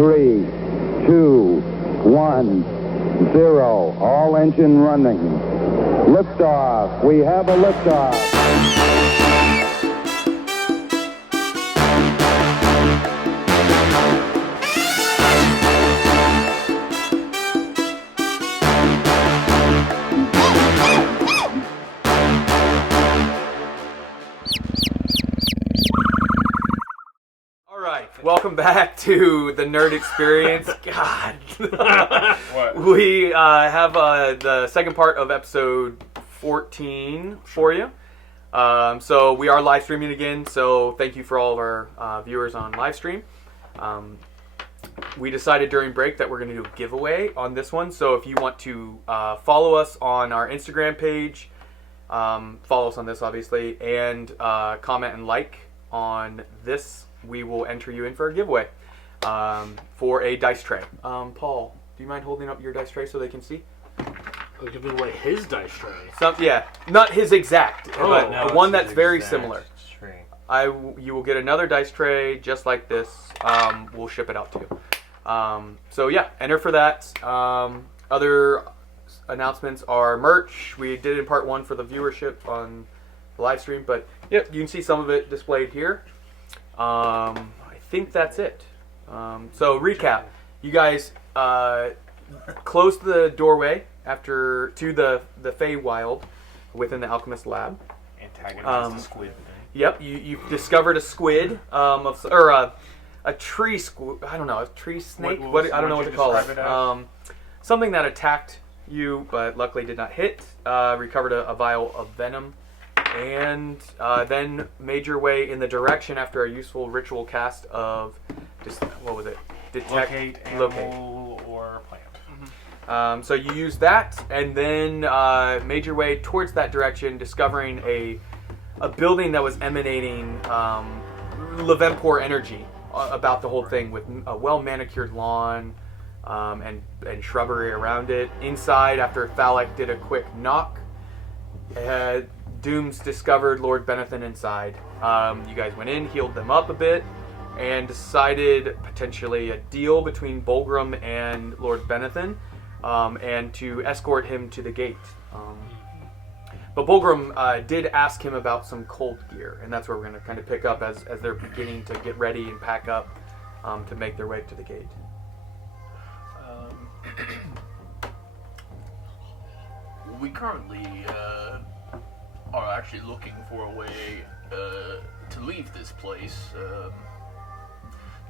3, 2, 1, 0. All engine running. Liftoff. We have a liftoff. Welcome back to the Nerd Experience. God. What? We have the second part of episode 14 for you. So we are live streaming again, so thank you for all of our viewers on live stream. We decided during break that we're going to do a giveaway on this one, so if you want to follow us on our Instagram page, follow us on this obviously, and comment and like on this, we will enter you in for a giveaway for a dice tray. Paul, do you mind holding up your dice tray so they can see? We're giving away his dice tray. Yeah, not his exact, but no, one that's very exact similar. Tray. You will get another dice tray just like this. We'll ship it out to you. So yeah, enter for that. Other announcements are merch. We did in part 1 for the viewership on the live stream, but yep, you can see some of it displayed here. I think that's it. So recap, you guys closed the doorway to the Feywild within the Alchemist Lab. Antagonize the squid. Yep, you discovered a squid, or a tree squid. I don't know, a tree snake. I don't know what to call it. Something that attacked you, but luckily did not hit. Recovered a vial of venom. And then made your way in the direction after a useful ritual cast of, what was it? Locate animal or plant. So you used that, and then made your way towards that direction, discovering a building that was emanating Levenpor energy about the whole thing, with a well-manicured lawn and shrubbery around it. Inside, after Thalek did a quick knock, Dooms discovered Lord Benethon inside. You guys went in, healed them up a bit, and decided potentially a deal between Bulgrim and Lord Benethon, and to escort him to the gate. But Bulgrim did ask him about some cold gear, and that's where we're going to kind of pick up as they're beginning to get ready and pack up to make their way to the gate. We currently are actually looking for a way to leave this place.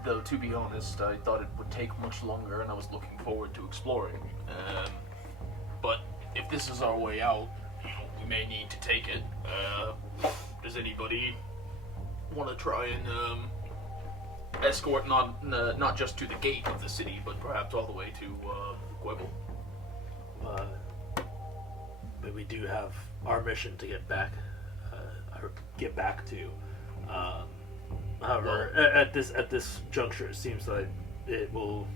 Though, to be honest, I thought it would take much longer, and I was looking forward to exploring. But if this is our way out, we may need to take it. Does anybody want to try and escort not just to the gate of the city, but perhaps all the way to Coibal? But we do have our mission to get back to. However, at this juncture, it seems like it will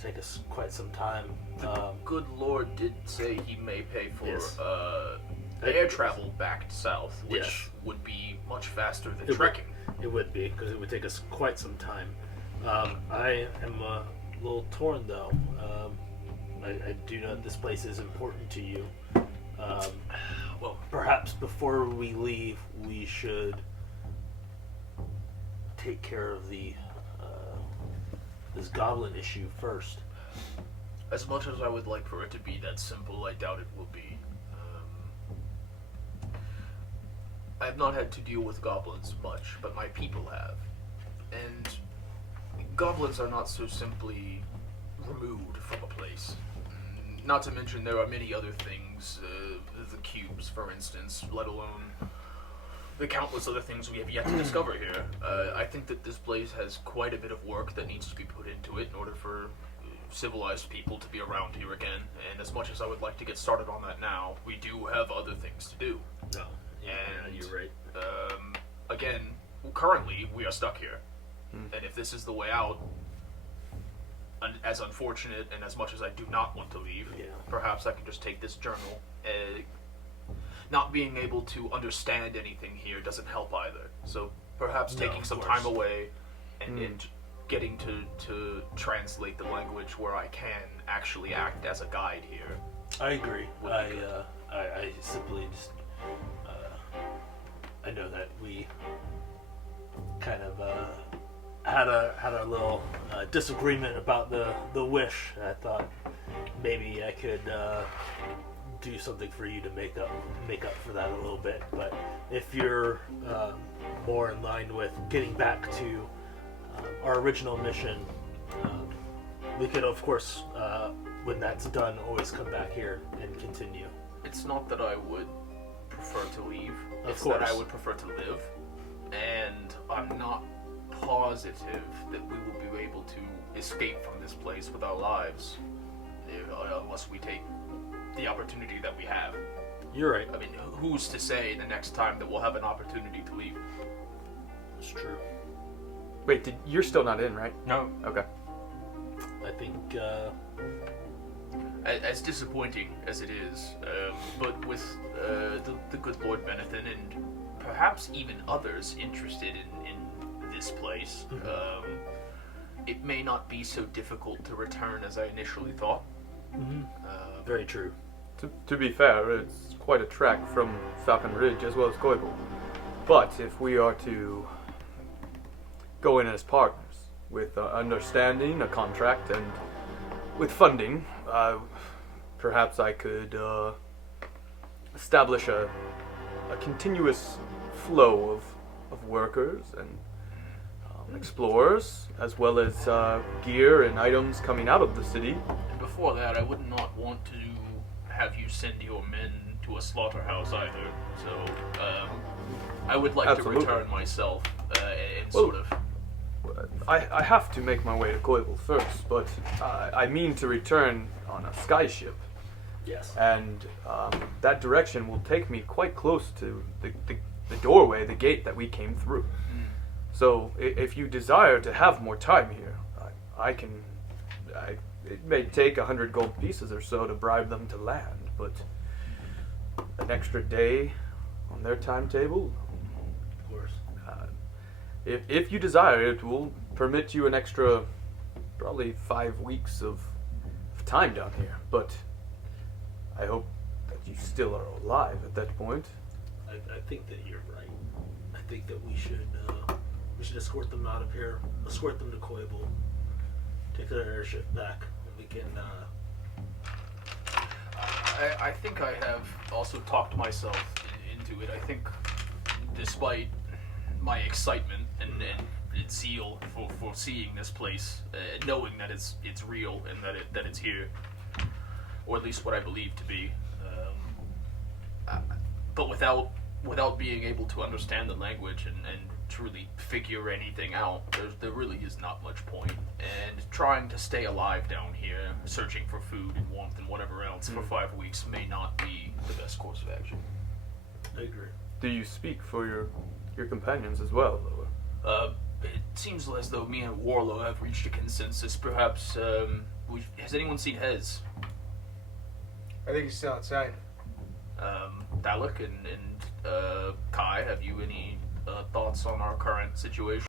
take us quite some time. The good Lord did say he may pay for Yes. air travel back south, which Yes. would be much faster than trekking. It would be, because it would take us quite some time. I am a little torn, though. I do know this place is important to you. Well, perhaps before we leave, we should take care of this goblin issue first. As much as I would like for it to be that simple, I doubt it will be. I have not had to deal with goblins much, but my people have. And goblins are not so simply removed from a place. Not to mention there are many other things, the cubes, for instance, let alone the countless other things we have yet to discover here. I think that this place has quite a bit of work that needs to be put into it in order for civilized people to be around here again. And as much as I would like to get started on that now, we do have other things to do. No, yeah, you're right. Again, currently we are stuck here. And if this is the way out, as unfortunate and as much as I do not want to leave, perhaps I can just take this journal. Not being able to understand anything here doesn't help either. So perhaps taking some time away and getting to translate the language where I can actually act as a guide here. I agree. I simply just I know that we kind of had a little disagreement about the wish. I thought maybe I could do something for you to make up for that a little bit. But if you're more in line with getting back to our original mission, we could, of course, when that's done, always come back here and continue. It's not that I would prefer to leave. It's course. that I would prefer to live. And I'm not positive that we will be able to escape from this place with our lives unless we take the opportunity that we have. You're right. I mean, who's to say the next time that we'll have an opportunity to leave? It's true. Wait, you're still not in, right? No. Okay. I think As disappointing as it is, but with the good Lord Benethon and perhaps even others interested in this place, it may not be so difficult to return as I initially thought. very true. To be fair, it's quite a trek from Falcon Ridge as well as Coibal. But if we are to go in as partners with understanding, a contract, and with funding, perhaps I could establish a continuous flow of workers and explorers, as well as gear and items coming out of the city. And before that, I would not want to have you send your men to a slaughterhouse either. So I would like Absolutely. to return myself and Well, sort of. I have to make my way to Coibal first, but I mean to return on a skyship. Yes. And that direction will take me quite close to the doorway, the gate that we came through. So if you desire to have more time here, I can. It may take 100 gold pieces or so to bribe them to land, but an extra day on their timetable. Of course. If you desire, it will permit you an extra, probably 5 weeks of time down here. But I hope that you still are alive at that point. I think that you're right. I think that we should escort them out of here, escort them to Coibal, take their airship back, and we can. I think I have also talked myself into it. I think, despite my excitement and zeal for seeing this place, knowing that it's real and that it's here, or at least what I believe to be, but without being able to understand the language and truly figure anything out, there really is not much point. And trying to stay alive down here, searching for food and warmth and whatever else for 5 weeks may not be the best course of action. I agree. Do you speak for your companions as well, Loa? It seems as though me and Warlow have reached a consensus. Perhaps, has anyone seen Hez? I think he's still outside. Dalek and Kai, have you any thoughts on our current situation?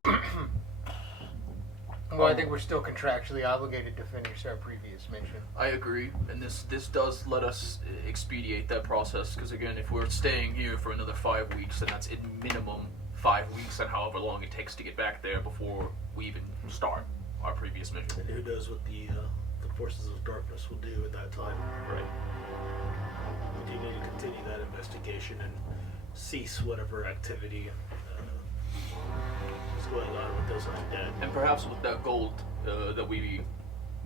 Well, I think we're still contractually obligated to finish our previous mission. I agree, and this does let us expedite that process, because again, if we're staying here for another 5 weeks, then that's in minimum 5 weeks, and however long it takes to get back there before we even start our previous mission. And who knows what the forces of darkness will do at that time. Right. We do need to continue that investigation and cease whatever activity is going on with those undead. And perhaps with that gold that we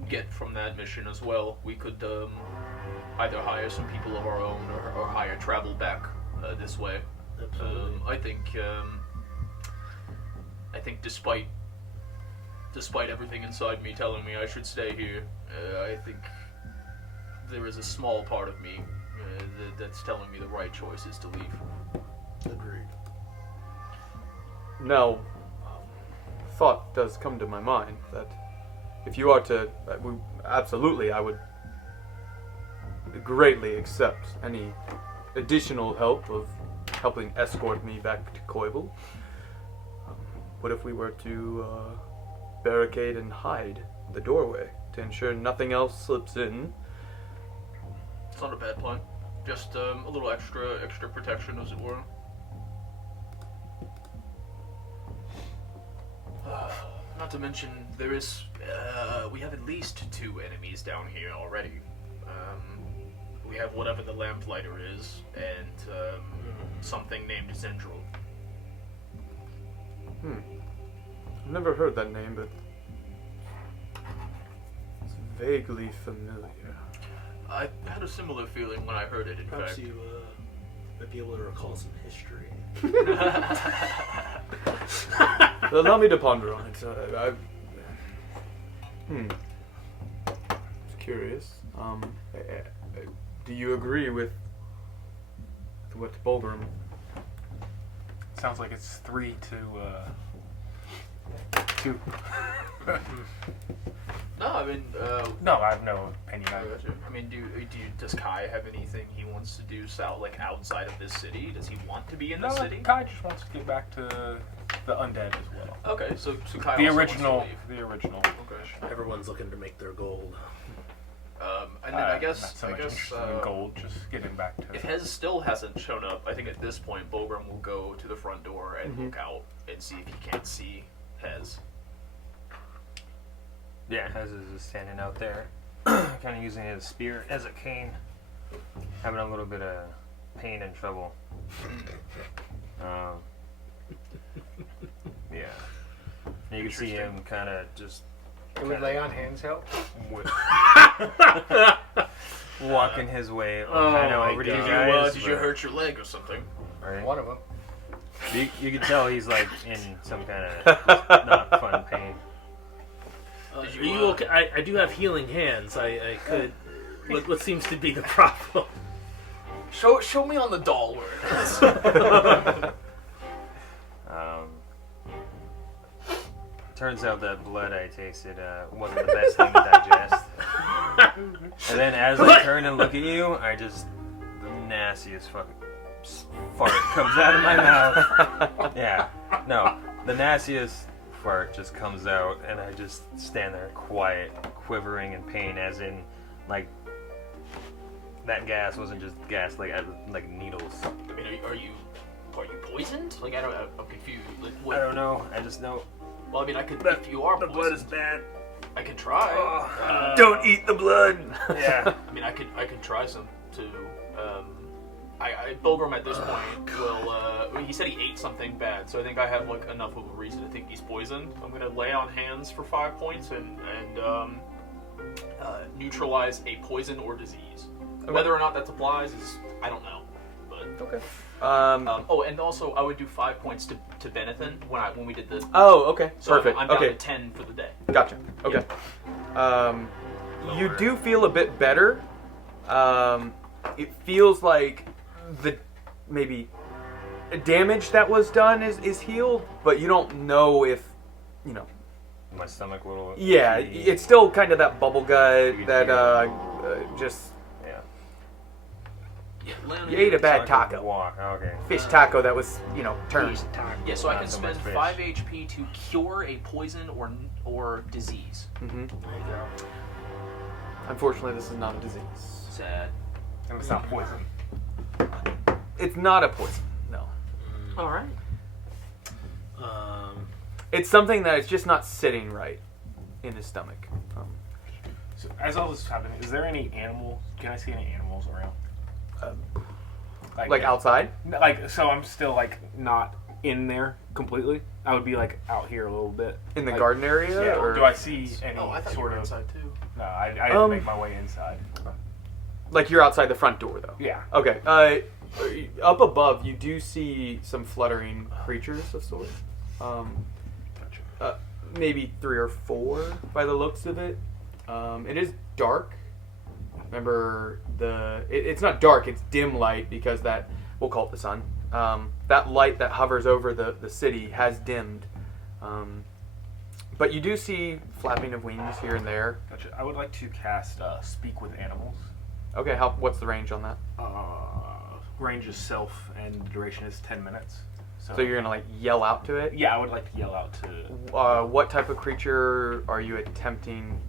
get from that mission as well, we could either hire some people of our own or hire travel back this way. Absolutely. I think despite everything inside me telling me I should stay here, I think there is a small part of me that's telling me the right choice is to leave. Agreed. Now, thought does come to my mind that if you are to, absolutely, I would greatly accept any additional help of helping escort me back to Coibal. What if we were to barricade and hide the doorway to ensure nothing else slips in. It's not a bad plan. Just a little extra protection, as it were. Not to mention, there is, we have at least 2 enemies down here already. We have whatever the lamplighter is, and something named Zendril. I've never heard that name, but it's vaguely familiar. I had a similar feeling when I heard it, in Perhaps fact. you might be able to recall some history. Allow me to ponder on it. It's curious. Do you agree with what Bulgrim? Sounds like it's 3 to 2. No, I mean, No, I have no opinion. I mean, does Kai have anything he wants to do outside of this city? Does he want to be in the city? Kai just wants to get back to the undead as well. Okay, so Kai The also original. wants to leave. The original. Okay. Everyone's looking to make their gold. And then I Not guess, so much interested in gold, just getting back to if Hez still hasn't shown up, I think at this point Bulgrim will go to the front door and look out and see if he can't see Hez. Yeah, Hez is just standing out there, kind of using his spear as a cane, having a little bit of pain and trouble. Yeah. And you can see him kind of just Can we lay on hands help? walking his way kind of over to you guys. Did you hurt your leg or something? Right? One of them. You can tell he's like in some kind of not fun pain. Are you okay? I do have healing hands. I could. What seems to be the problem? Show me on the doll where it is. Turns out that blood I tasted wasn't the best thing to digest. And then as I turn and look at you, the nastiest fucking fart comes out of my mouth. Yeah, no, the nastiest fart just comes out, and I just stand there quiet, quivering in pain, as in, like, that gas wasn't just gas, like needles. I mean, are you poisoned? Like, I'm confused. Like, what? I don't know. I just know. Well, I mean, I could. If you are The poisoned, blood is bad. I can try. Don't eat the blood. Yeah. I mean, I could try some to. Bulgrim at this point will. He said he ate something bad, so I think I have like enough of a reason to think he's poisoned. I'm gonna lay on hands for 5 points and neutralize a poison or disease. Okay. Whether or not that applies is I don't know. But Okay. and also I would do 5 points to Benethon when we did the. Oh, okay. So Perfect. I'm down Okay. to 10 for the day. Gotcha. Okay. You do feel a bit better. It feels like the maybe damage that was done is healed, but you don't know if, you know. My stomach a little. Yeah, it's still kind of that bubble gut that just. Yeah. Yeah, Leon, You ate a bad So I can taco. Walk. Okay. Fish taco that was, turned. Yeah, so I Not can so spend much fish. 5 HP to cure a poison or disease. Mm-hmm. There you go. Unfortunately, this is not a disease. Sad. And it's not poison. It's not a poison. No. All right. It's something that is just not sitting right in his stomach. So, as all this is happening, is there any animals? Can I see any animals around? Like outside? Like, so I'm still like not in there completely. I would be like out here a little bit In the like, garden area? Yeah. Or Do I see any Oh, I thought you sort were of? inside too. No, I didn't make my way inside. Like you're outside the front door, though? Yeah. Okay. Up above, you do see some fluttering creatures of sorts. Maybe 3 or 4 by the looks of it. It is dark. Remember, it's not dark, it's dim light because we'll call it the sun. That light that hovers over the city has dimmed. But you do see flapping of wings here and there. Gotcha. I would like to cast Speak with Animals. Okay, what's the range on that? Range is self, and duration is 10 minutes. So you're gonna like yell out to it? Yeah, I would like to yell out to. What type of creature are you attempting?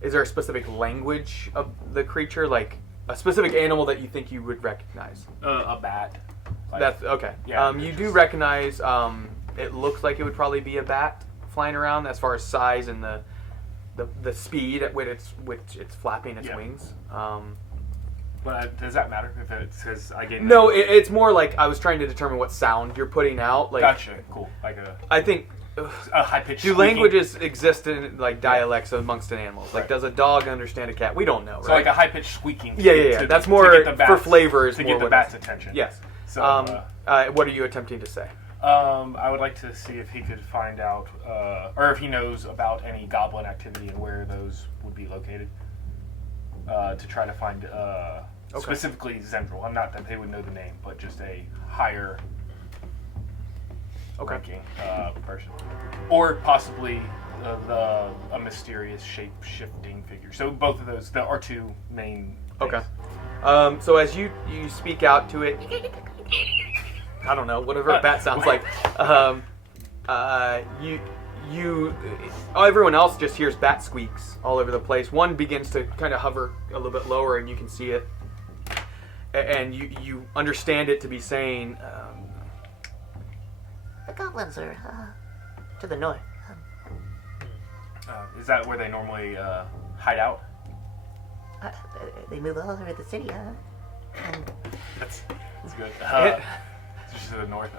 Is there a specific language of the creature, like a specific animal that you think you would recognize? A bat. Like, That's okay. Yeah, You do recognize. It looks like it would probably be a bat flying around as far as size and the speed at which it's flapping its wings. But does that matter if it says I gave? No, it's more like I was trying to determine what sound you're putting out. Like, gotcha. Cool. Like I think. A high pitched. Do languages exist in like dialects amongst animals? Like, does a dog understand a cat? We don't know, right? So like a high pitched squeaking. Yeah. That's more for flavor. Is to more get the what bat's attention. Yes. So. What are you attempting to say? I would like to see if he could find out, or if he knows about any goblin activity and where those would be located. To try to find specifically Zendril. I'm not that they would know the name, but just a higher ranking person, or possibly a mysterious shape-shifting figure. So both of those are two main things. Okay. So as you speak out to it, I don't know, whatever a bat sounds like. Everyone else just hears bat squeaks all over the place. One begins to kind of hover a little bit lower, and you can see it, and you understand it to be saying. The goblins are to the north. Is that where they normally hide out? They move all over the city, That's good. Just to the north.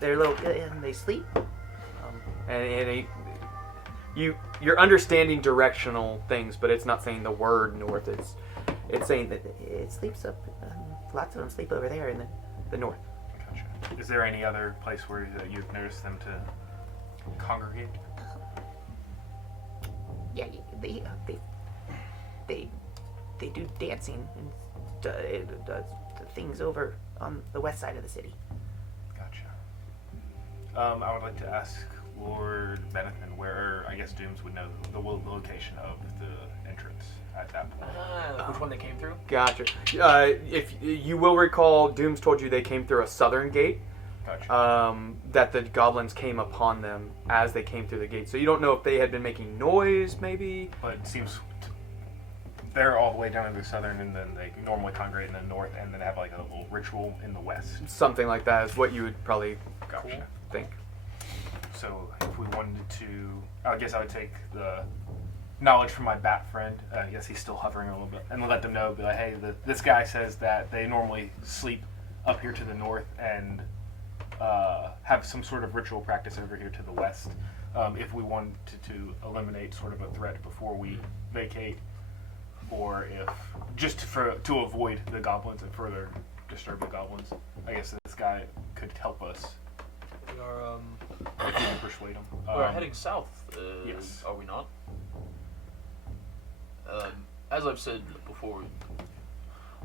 They're little. They sleep. You're understanding directional things, but it's not saying the word north. It's saying that it sleeps up. Lots of them sleep over there in the north. Gotcha. Is there any other place where you've noticed them to congregate? Yeah, they do dancing and the things over on the west side of the city. Gotcha. I would like to ask Lord Benethon where, I guess Dooms would know the location of the entrance at that point. Which one they came through? Gotcha. If you will recall, Dooms told you they came through a southern gate. Gotcha. That the goblins came upon them as they came through the gate. So you don't know if they had been making noise, maybe. But it seems they're all the way down in the southern, and then they normally congregate in the north, and then have like a little ritual in the west. Something like that is what you would probably think. So if we wanted to, I guess I would take the knowledge from my bat friend. I guess he's still hovering a little bit, and let them know, be like, hey, this guy says that they normally sleep up here to the north and have some sort of ritual practice over here to the west. If we wanted to eliminate sort of a threat before we vacate, or if just to avoid the goblins and further disturb the goblins, I guess this guy could help us. We are If we can persuade him. we're heading south. Yes. Are we not? As I've said before,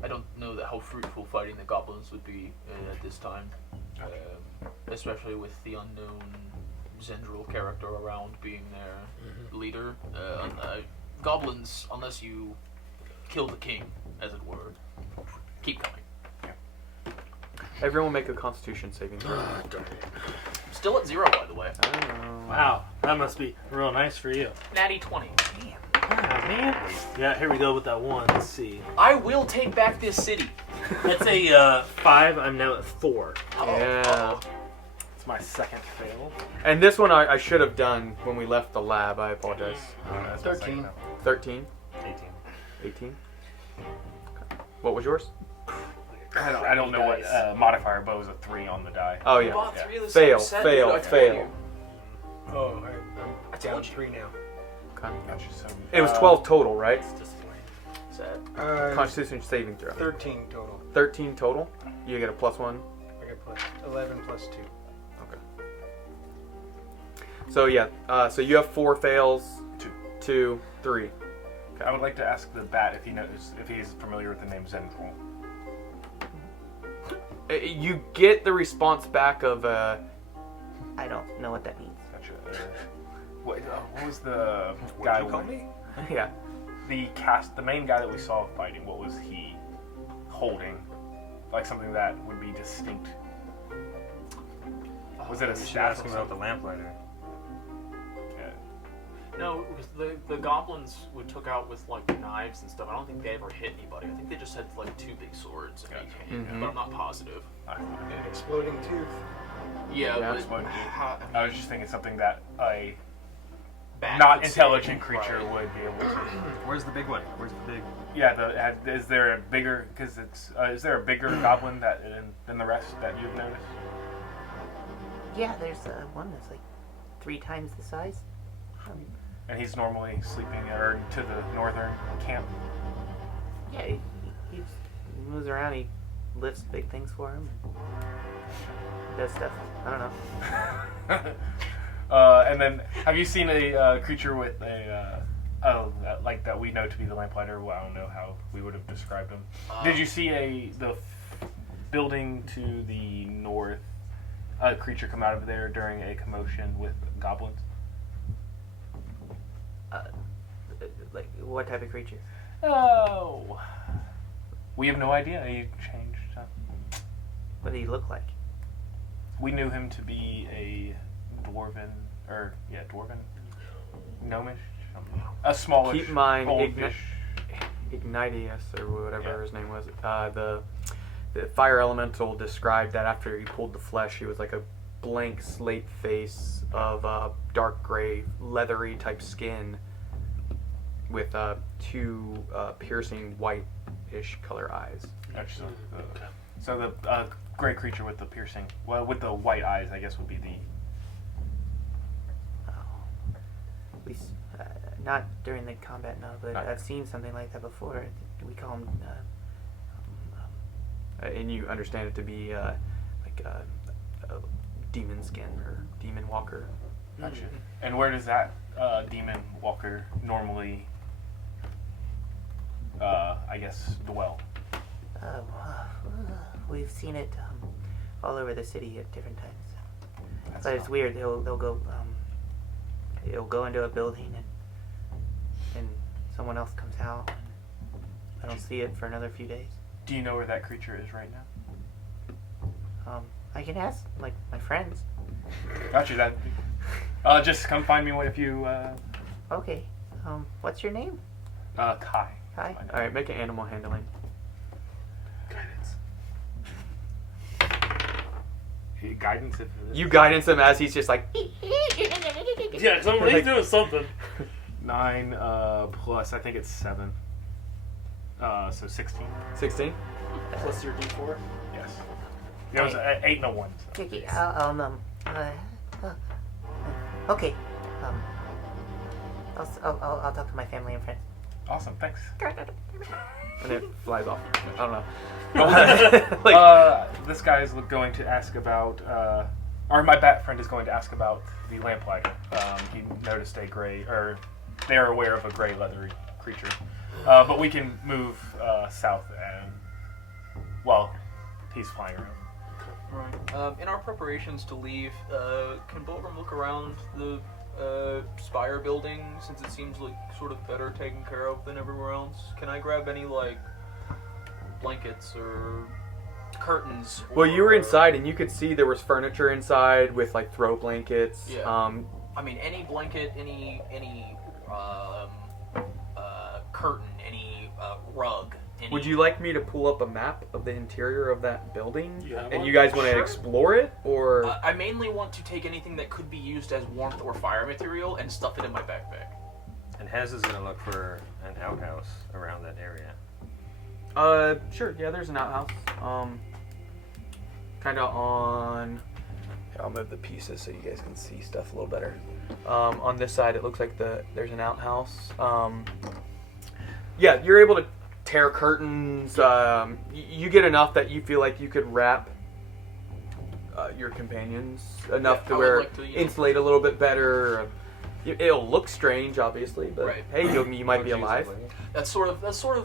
I don't know how fruitful fighting the goblins would be at this time, especially with the unknown Zendril character around being their leader. Goblins, unless you kill the king, as it were, keep coming. Everyone make a Constitution saving throw. Still at 0, by the way. Wow, that must be real nice for you. Natty 20. Ah, man. Yeah, here we go with that one. Let's see. I will take back this city. That's a 5. I'm now at 4. Yeah. It's my second fail. And this one I should have done when we left the lab. I apologize. That's my second 13. 18. 18. What was yours? I don't know what modifier, but it was a 3 on the die. Oh We yeah. bought 3 of the Fail, same set, fail, dude, I told fail. you. Oh, alright. I'm down told you. 3 now. Okay. Gotcha. So, It was 12 total, right? Set. Constitution saving throw. 13 total. 13 total. You get a +1. I got plus 11 plus 2. Okay. So yeah. So you have 4 fails. 2, 3. I would like to ask the bat if he knows, if he's familiar with the name Zendril. You get the response back of I don't know what that means. Gotcha. What was the guy? What'd you call me? yeah. The main guy that we saw fighting. What was he holding? Like something that would be distinct Was it a You should staff ask or him about the something? lamplighter. No, because the goblins we took out with like knives and stuff. I don't think they ever hit anybody. I think they just had like 2 big swords and a cane, but I'm not positive. An exploding tooth. Yeah, Yeah, but exploding tooth. how, I was just thinking something that a bat not could intelligent say, creature right. would be able to. Where's the big one? Where's the big? Yeah, is there a bigger? Because it's is there a bigger goblin than the rest that you've noticed? Yeah, there's one that's like 3 times the size. And he's normally sleeping to the northern camp. Yeah, he moves around. He lifts big things for him. And does stuff. I don't know. And then, have you seen a creature with like that we know to be the lamplighter? Well, I don't know how we would have described him. Did you see the building to the north? A creature come out of there during a commotion with goblins? Like, what type of creature? Oh, we have no idea. He changed. What did he look like? We knew him to be a dwarven, gnomish, a smallish, Keep in mind, oldish. Ignitius, or whatever Yeah. his name was, the fire elemental described that after he pulled the flesh, he was like a blank slate face of dark gray, leathery type skin with 2 piercing white-ish color eyes. Actually, so the gray creature with the piercing, with the white eyes, I guess would be the. At least, not during the combat, no, but Okay. I've seen something like that before. We call him, And you understand it to be like a demon skin or demon walker. Gotcha. And where does that demon walker normally, I guess, dwell? we've seen it all over the city at different times. That's But it's weird. They'll go. It'll go into a building and someone else comes out. And I don't see it for another few days. Do you know where that creature is right now? I can ask like my friends. Gotcha. Just come find me if you. Okay. What's your name? Kai. Hi. All right, make an animal handling. Guidance if You guidance him as he's just like. Yeah, somebody's doing something. 9 plus I think it's 7. So 16. 16. Plus your D4. Yes. There was an 8 and a 1. So. Okay. Okay. I'll talk to my family and friends. Awesome. Thanks. And it flies off. I don't know. Like, This guy is going to ask about, or my bat friend is going to ask about the lamplighter. He noticed a gray, or they are aware of a gray leathery creature. But we can move south and, well, he's flying around. Right. In our preparations to leave, can Bolgrim look around the Spire building, since it seems like sort of better taken care of than everywhere else? Can I grab any like blankets or curtains? well, you were or- inside and you could see there was furniture inside with like throw blankets. Yeah. I mean, any blanket, any curtain, any rug. Any... Would you like me to pull up a map of the interior of that building? Yeah. And you guys want to Sure. explore it, or? I mainly want to take anything that could be used as warmth or fire material and stuff it in my backpack. And Hez is gonna look for an outhouse around that area. Sure. Yeah, there's an outhouse. Kind of on. Here, I'll move the pieces so you guys can see stuff a little better. On this side, it looks like there's an outhouse. Yeah, you're able to tear curtains. You get enough that you feel like you could wrap your companions enough Yeah, to I would where like to, insulate a little bit better. It'll look strange, obviously, but Right. hey, you might be alive. That's sort of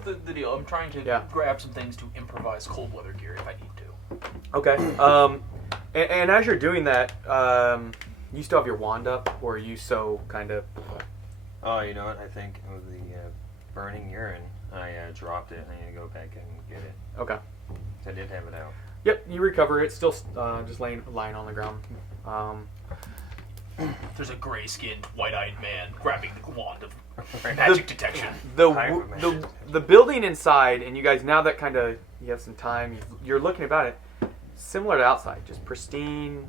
the deal. I'm trying to Yeah. grab some things to improvise cold weather gear if I need to. Okay. And as you're doing that, you still have your wand up, or are you so kind of? Oh, you know what? I think with the burning urine, I dropped it. I need to go back and get it. Okay. I did have it out. Yep, you recover. It's still just lying on the ground. There's a gray-skinned, white-eyed man grabbing the wand of magic detection. The building inside, and you guys, now that kind of you have some time, you're looking about it, similar to outside, just pristine.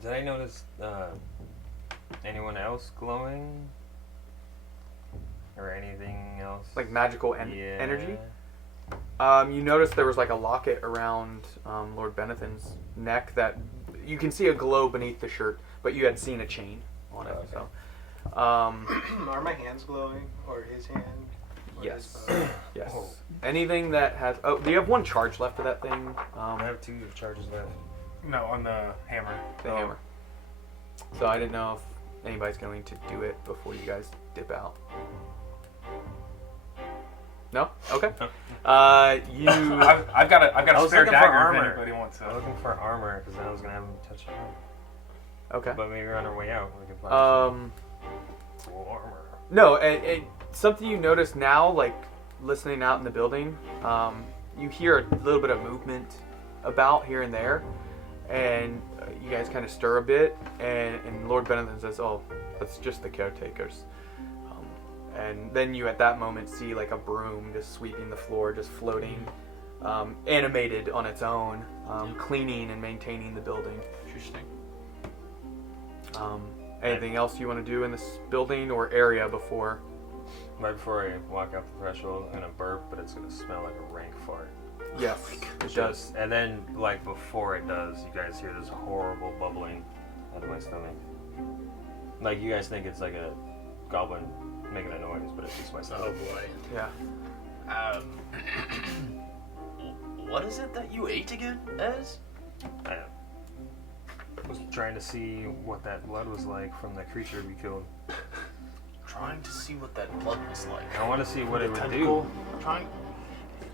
Did I notice anyone else glowing? Or anything else? Like magical energy? You noticed there was like a locket around Lord Benethon's neck that you can see a glow beneath the shirt, but you had seen a chain on it. Okay. So, Are my hands glowing, or his hand? Or yes, his, yes. Oh. Anything that has. Oh, do you have one charge left of that thing? I have 2 charges left. No, on the hammer. The hammer. So I didn't know if anybody's going to do it before you guys dip out. No? Okay. You. I've got a I was spare looking for dagger if armor. anybody wants to. I'm looking for armor because I was gonna have him touch it. Okay. But maybe on our way out we can find some cool armor. No, and something you notice now, like listening out in the building, you hear a little bit of movement about here and there, and you guys kind of stir a bit, and Lord Benethon says, "Oh, that's just the caretakers." And then you at that moment see like a broom just sweeping the floor, just floating, animated on its own, cleaning and maintaining the building. Interesting. Anything else you want to do in this building or area before? Right before I walk out the threshold, I'm gonna burp, but it's gonna smell like a rank fart. Yes, it does. And then, like, before it does, you guys hear this horrible bubbling out of my stomach. Like, you guys think it's like a goblin making a noise, but it's just my stomach. Oh boy. Yeah. What is it that you ate again, Ez? I was trying to see what that blood was like from the creature we killed. Trying to see what that blood was like. I want to see what it would Tentacle. do. Trying,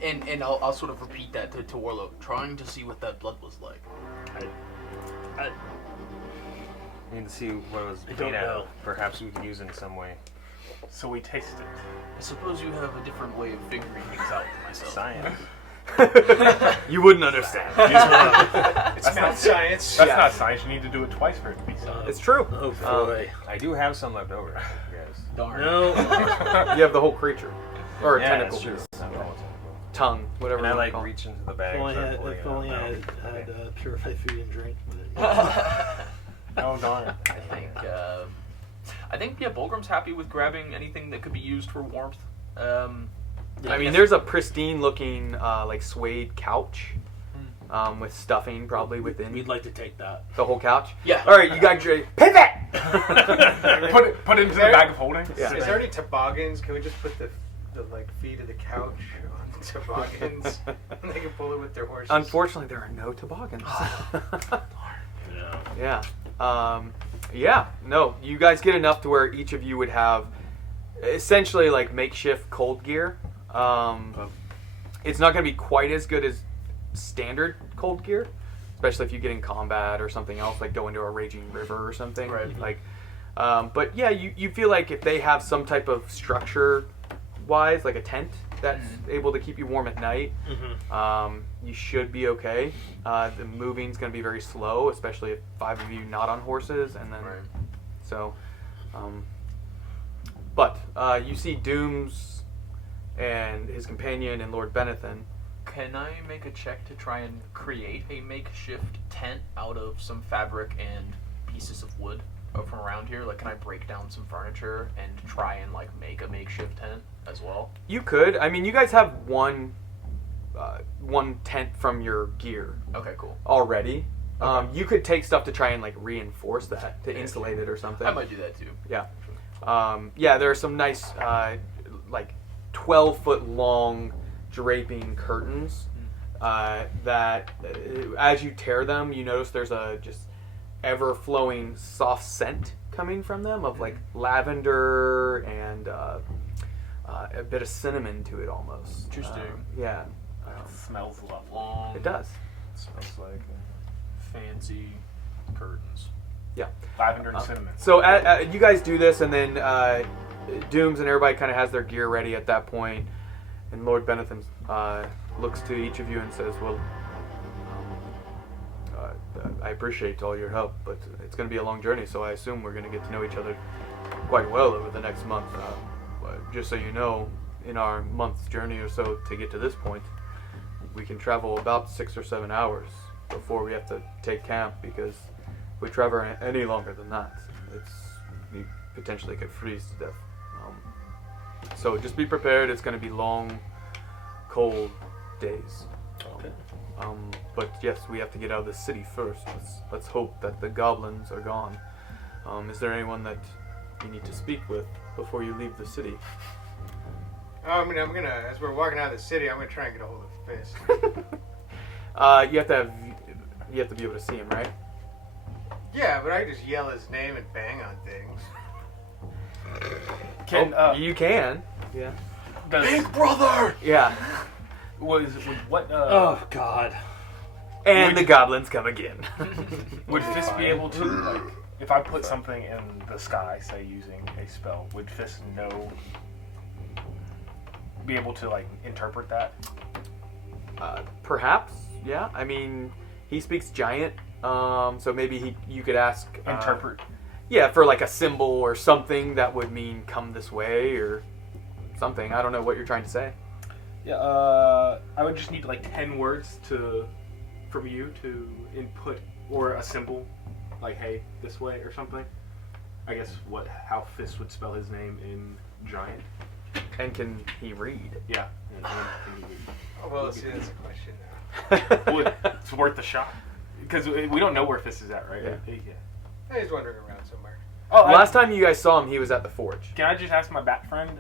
and I'll sort of repeat that to Warlock. Trying to see what that blood was like. I Need to see what it was I don't made out know. of. Perhaps we can use it in some way. So we taste it. I suppose you have a different way of figuring things out than myself. Science. You wouldn't understand. It's not science. That's not science. You need to do it twice for it to be science. It's true. Oh boy. I do have some left over, guys. Darn. No. You have the whole creature, or a Yeah, tentacle that's true. piece, I have the whole tentacle. tongue, whatever. And I you wanna like call it. reach into the bag. If only and I start pulling if it only out. I had purified food and drink. Oh darn. I think Bulgrim's happy with grabbing anything that could be used for warmth. I mean, there's a pristine-looking, like suede couch, with stuffing probably within We'd like to take that. the whole couch. Yeah. All right, you got your pivot. Put it into the bag of holding. Yeah. Is there any toboggans? Can we just put the like feet of the couch on the toboggans? And they can pull it with their horses. Unfortunately, there are no toboggans. Yeah. Yeah. Yeah. No, you guys get enough to where each of you would have essentially like makeshift cold gear. It's not going to be quite as good as standard cold gear, especially if you get in combat or something else, like go into a raging river or something. Right. Like, but yeah, you feel like if they have some type of structure-wise, like a tent that's able to keep you warm at night, you should be okay. The moving's going to be very slow, especially if 5 of you not on horses, and then so. But you see Dooms and his companion and Lord Benethon. Can I make a check to try and create a makeshift tent out of some fabric and pieces of wood from around here? Like, can I break down some furniture and try and like make a makeshift tent as well? You could. I mean, you guys have one tent from your gear Okay, cool. already. You could take stuff to try and like reinforce that to insulate it or something. I might do that too. Yeah. Yeah, there are some nice, like 12-foot long draping curtains that, as you tear them, you notice there's a just ever-flowing soft scent coming from them of like lavender and a bit of cinnamon to it almost. Interesting. Yeah, It smells lovely. Long, it does. Smells like. fancy curtains. Yeah. Lavender and cinnamon. So you guys do this, and then Dooms and everybody kind of has their gear ready at that point, and Lord Benethon looks to each of you and says, "Well, I appreciate all your help, but it's going to be a long journey, so I assume we're going to get to know each other quite well over the next month. But just so you know, in our month's journey or so to get to this point, we can travel about 6 or 7 hours before we have to take camp, because if we travel any longer than that, we potentially could freeze to death. So just be prepared. It's going to be long, cold days. Okay. But yes, we have to get out of the city first. Let's hope that the goblins are gone. Is there anyone that you need to speak with before you leave the city? I'm gonna, as we're walking out of the city, I'm gonna try and get a hold of Fist. You have to be able to see him, right? Yeah, but I just yell his name and bang on things. You can. Yeah. Big brother! Yeah. Was what? Oh God. And the goblins come again. Would Fist be able to, like, if I put something in the sky, say using a spell, would Fist be able to, like, interpret that? Perhaps. Yeah. I mean, he speaks giant, so maybe you could ask. Interpret. Yeah, for like a symbol or something that would mean come this way or something. I don't know what you're trying to say. Yeah. I would just need like 10 words from you to input, or a symbol, like hey this way or something. I guess how Fist would spell his name in giant. And can he read? Yeah. Oh, well, see, that's a question now. Well, it's worth a shot, because we don't know where Fist is at, right? Yeah. He's wandering around somewhere. Oh, Last time you guys saw him, he was at the forge. Can I just ask my bat friend,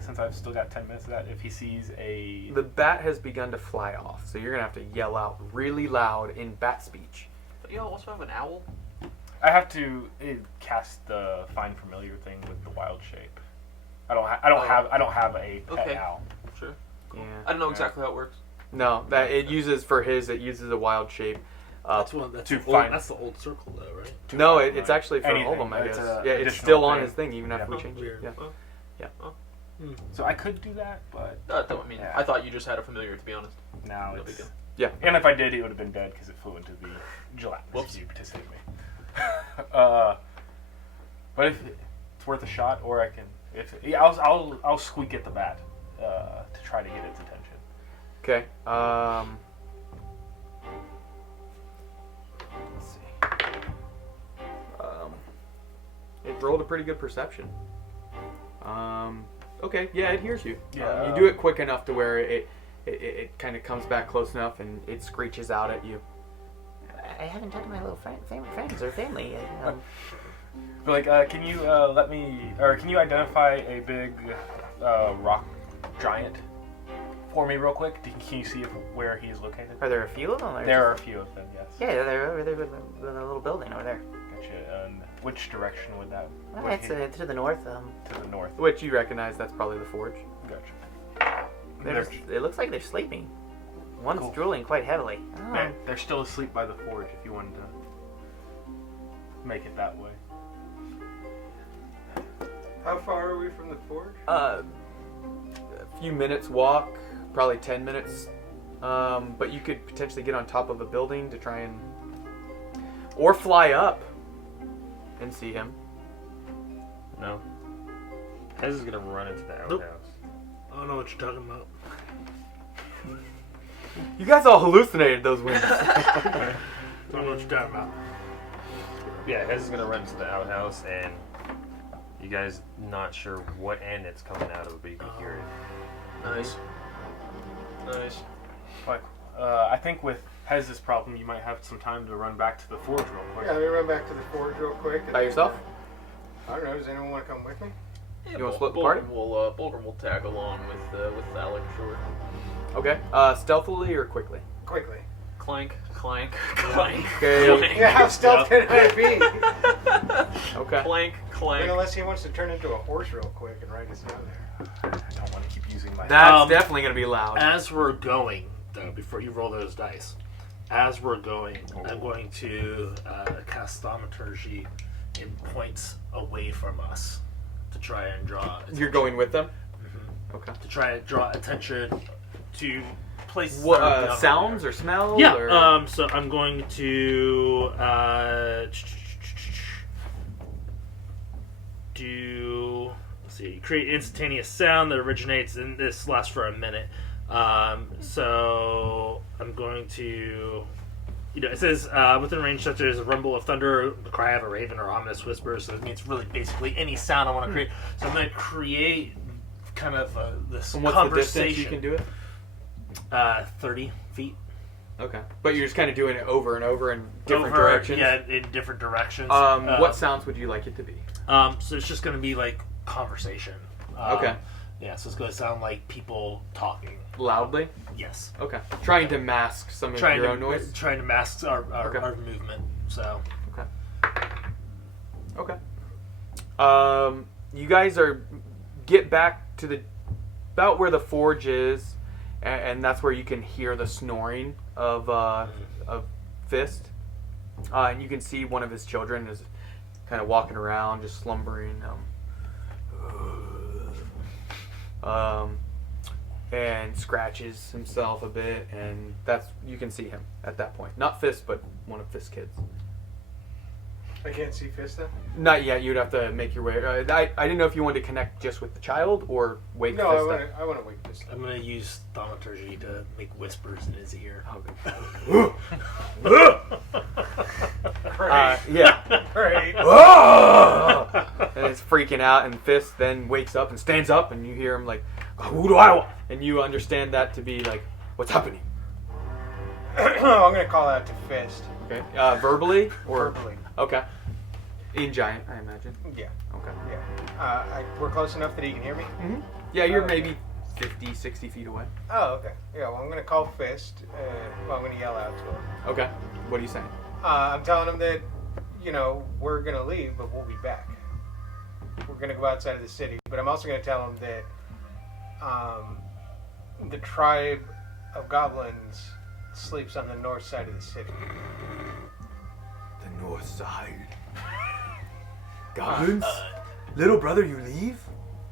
since I've still got 10 minutes of that, if he sees a... The bat has begun to fly off, so you're going to have to yell out really loud in bat speech. But you also have an owl? I have to cast the Find Familiar thing with the wild shape. I don't have a pet owl. Sure. Yeah. I don't know exactly how it works. No, it uses a wild shape. That's the old circle, though, right? No, it's actually for Anything. all of them, I It's guess. a Yeah, it's additional still on thing. his thing, even after we Yeah. change it. Weird. Yeah. So I could do that, but I I thought you just had a familiar, to be honest. now No big it's... deal. Yeah. And if I did, he would have been dead because it flew into the gelatinous Whoops. cube to save me. But if it's worth a shot, or I can... I'll squeak at the bat to try to get its attention. Okay. Let's see. It rolled a pretty good perception. Okay, yeah, it hears you. Yeah. You do it quick enough to where it kind of comes back close enough and it screeches out at you. I haven't talked to my little friends or family. But can you can you identify a big rock giant for me real quick? Can you see where he is located? Are there a few of them? Or There are a just- few of them, yes. Yeah, they're over there with the little building over there. Gotcha. And which direction would that? It's to the north. To the north. Which you recognize, that's probably the forge. Gotcha. It looks like they're sleeping. One's Cool. drooling quite heavily. They're still asleep by the forge. If you wanted to make it that way. How far are we from the forge? A few minutes walk, probably 10 minutes. But you could potentially get on top of a building to try and... Or fly up and see him. No. Hez is gonna run into the outhouse. Nope. I don't know what you're talking about. You guys all hallucinated those winds. I don't know what you're talking about. Yeah, Hez is gonna run into the outhouse, and you guys not sure what end it's coming out of, but you can hear it. Nice. Like, I think with Hez's problem, you might have some time to run back to the forge real quick. Yeah, let me run back to the forge real quick. and By yourself? I don't know. Does anyone want to come with me? Yeah, You wanna split the party? Bulgrim will tag along with Alec, sure. Okay. Stealthily or quickly? Quickly. Clank, clank, clank. Okay. Clank. Yeah, how stealth can I be? Okay. Clank, I clank. mean, unless he wants to turn into a horse real quick and ride us down there. I don't want to keep using my... That's definitely going to be loud. As we're going, though, before you roll those dice, as we're going, I'm going to cast thaumaturgy in points away from us to try and draw. You're going with them? Okay. To try and draw attention to places. What are down sounds there. or smells? Yeah. Or? So I'm going to do. Let's see. Create instantaneous sound that originates, and this lasts for a minute. So I'm going to. It says within range such as a rumble of thunder, the cry of a raven, or ominous whisper. So it means really basically any sound I want to create. So I'm going to create kind of this And what's conversation. the distance you can do it? 30 feet. Okay. But you're just kind of doing it over and over in different Over, directions? Yeah, in different directions. What sounds would you like it to be? So it's just going to be like conversation. Okay. Yeah, so it's going to sound like people talking. Loudly? Yes. Okay. Trying to mask some of your own noise? Trying to mask our Okay. movement. So. Okay. You guys get back to about where the forge is, and that's where you can hear the snoring of Fist. And you can see one of his children is kind of walking around, just slumbering. And scratches himself a bit, and you can see him at that point. Not Fist, but one of Fist's kids. I can't see Fist then? Not yet. You'd have to make your way. I didn't know if you wanted to connect just with the child or wake No, Fist up. I want to wake Fist up. I'm going to use thaumaturgy to make whispers in his ear. Oh, Great. yeah. Great. And it's freaking out, and Fist then wakes up and stands up, and you hear him like, "Who do I want?" And you understand that to be like, "What's happening?" I'm going to call out to Fist. Okay. Verbally or Verbally. Okay. In giant, I imagine. Yeah. Okay. Yeah. We're close enough that he can hear me? Mm-hmm. Yeah, you're maybe 50, 60 feet away. Oh, okay. Yeah, well, I'm going to call Fist. I'm going to yell out to him. Okay. What are you saying? I'm telling him that, we're going to leave, but we'll be back. We're going to go outside of the city. But I'm also going to tell him that the tribe of goblins sleeps on the north side of the city. The north side. Goblins? Little brother, you leave?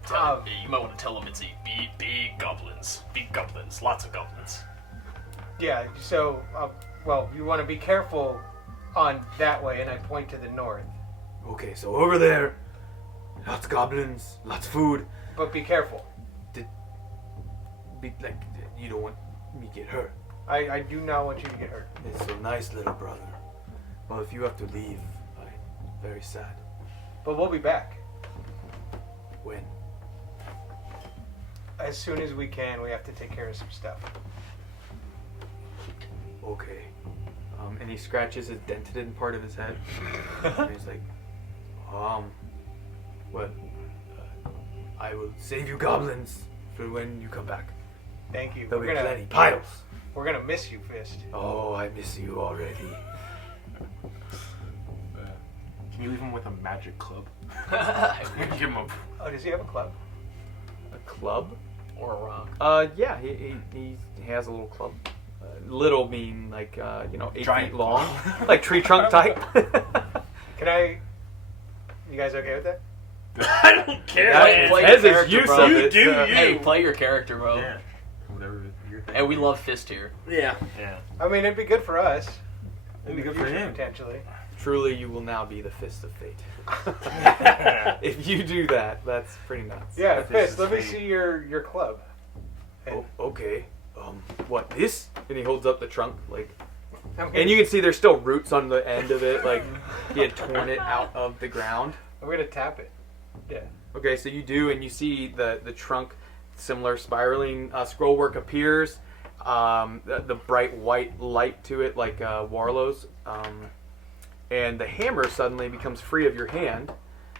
You might want to tell him it's big goblins. Big goblins. Lots of goblins. Yeah, so, you want to be careful on that way, and I point to the north. Okay, so over there, lots of goblins, lots of food. But be careful. You don't want me to get hurt. I do not want you to get hurt. It's so nice, little brother. Well, if you have to leave, I'm very sad. But we'll be back. When? As soon as we can, we have to take care of some stuff. Okay. And he scratches a dented in part of his head. And he's like, what? I will save you goblins for when you come back. Thank you. There'll be plenty. Piles. We're gonna miss you, Fist. Oh, I miss you already. Can you leave him with a magic club? Give him a... Oh, does he have a club? A club? Or a rock. Yeah, he has a little club. Little mean like 8 Giant feet long, like tree trunk type. Can I? You guys okay with that? I don't care. Play As your is character, use bro. of You it. do so- you. Hey, play your character, bro. Yeah. Whatever your thing. Hey, we love Fist here. Yeah. Yeah. I mean, it'd be good for us. It'd be good for him. Potentially. Truly, you will now be the Fist of Fate. If you do that, that's pretty nuts. Yeah, This Fist. is Let me fate. see your club. Oh, okay. What, this? And he holds up the trunk, like, I'm and you can see there's still roots on the end of it, like he had torn it out of the ground. I'm gonna tap it. Yeah. Okay, so you do, and you see the trunk, similar spiraling scrollwork appears. The bright white light to it, like Warlow's, and the hammer suddenly becomes free of your hand.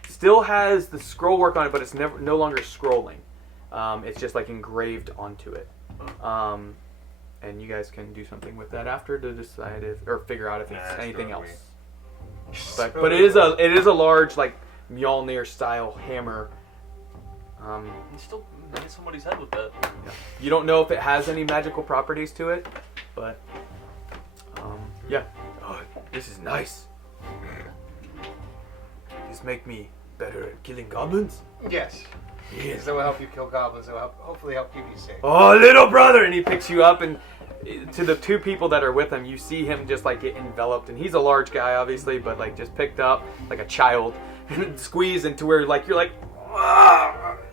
Still has the scrollwork on it, but it's no longer scrolling. It's just like engraved onto it. And you guys can do something with that after to decide or figure out if it's Nah, anything screw else. it. But it is a large like Mjolnir style hammer. He's still hitting somebody's head with that. You don't know if it has any magical properties to it, but yeah. Oh, this is nice. This make me better at killing goblins. Yes. Because that will help you kill goblins. That will hopefully help you be safe. Oh, little brother! And he picks you up, and to the two people that are with him, you see him just like get enveloped, and he's a large guy, obviously, but like just picked up like a child, and squeezed into where like you're like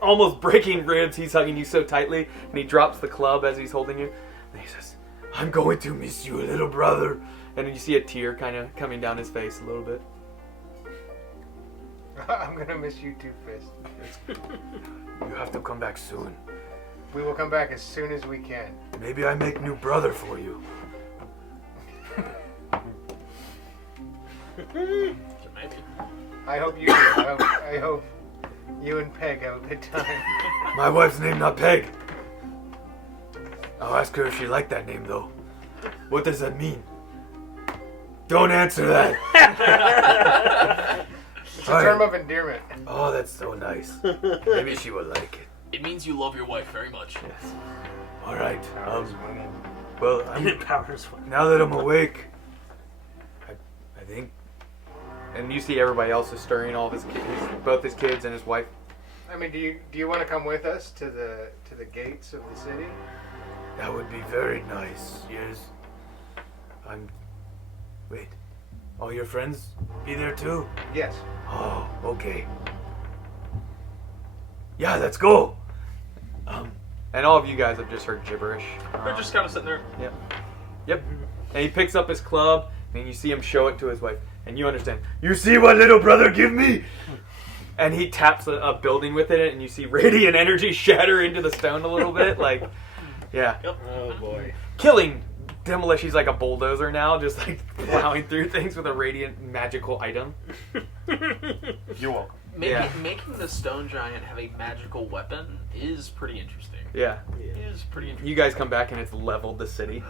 almost breaking ribs. He's hugging you so tightly, and he drops the club as he's holding you, and he says, "I'm going to miss you, little brother." And you see a tear kind of coming down his face a little bit. I'm gonna miss you too, Fist. You have to come back soon. We will come back as soon as we can. Maybe I make new brother for you. Maybe. I hope you do. I hope you and Peg have a good time. My wife's name not Peg. I'll ask her if she liked that name though. What does that mean? Don't answer that. It's a term of endearment. Oh, that's so nice. Maybe she would like it. It means you love your wife very much. Yes. All right. Well, Powers. now that I'm awake, I think. And you see everybody else is stirring, all of his kids, both his kids and his wife. I mean, do you want to come with us to the gates of the city? That would be very nice. Yes. Wait. All your friends be there too? Yes. Oh, okay. Yeah, let's go. And all of you guys have just heard gibberish. We're just kind of sitting there. Yep. And he picks up his club, and you see him show it to his wife, and you understand. You see what little brother give me? And he taps a building with it, and you see radiant energy shatter into the stone a little bit, like, yeah. Yep. Oh boy. Killing demolition. He's like a bulldozer now, just like plowing through things with a radiant magical item. You're welcome. Making the stone giant have a magical weapon is pretty interesting. Yeah. It is pretty interesting. You guys come back and it's leveled the city.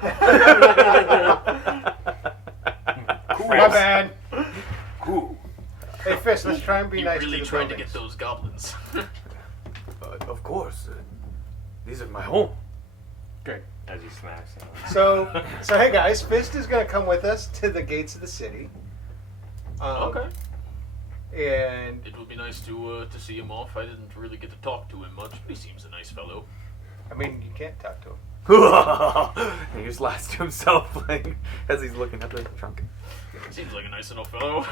Cool. My bad. Cool. Hey, Fist, let's try and be You nice really to the tried to buildings. get those goblins. Of course. These are my home. Good. As he smacks him. So hey guys, Fist is gonna come with us to the gates of the city. Okay. And It would be nice to see him off. I didn't really get to talk to him much, but he seems a nice fellow. I mean, you can't talk to him. And he just laughs to himself like, as he's looking at the trunk. Seems like a nice enough fellow.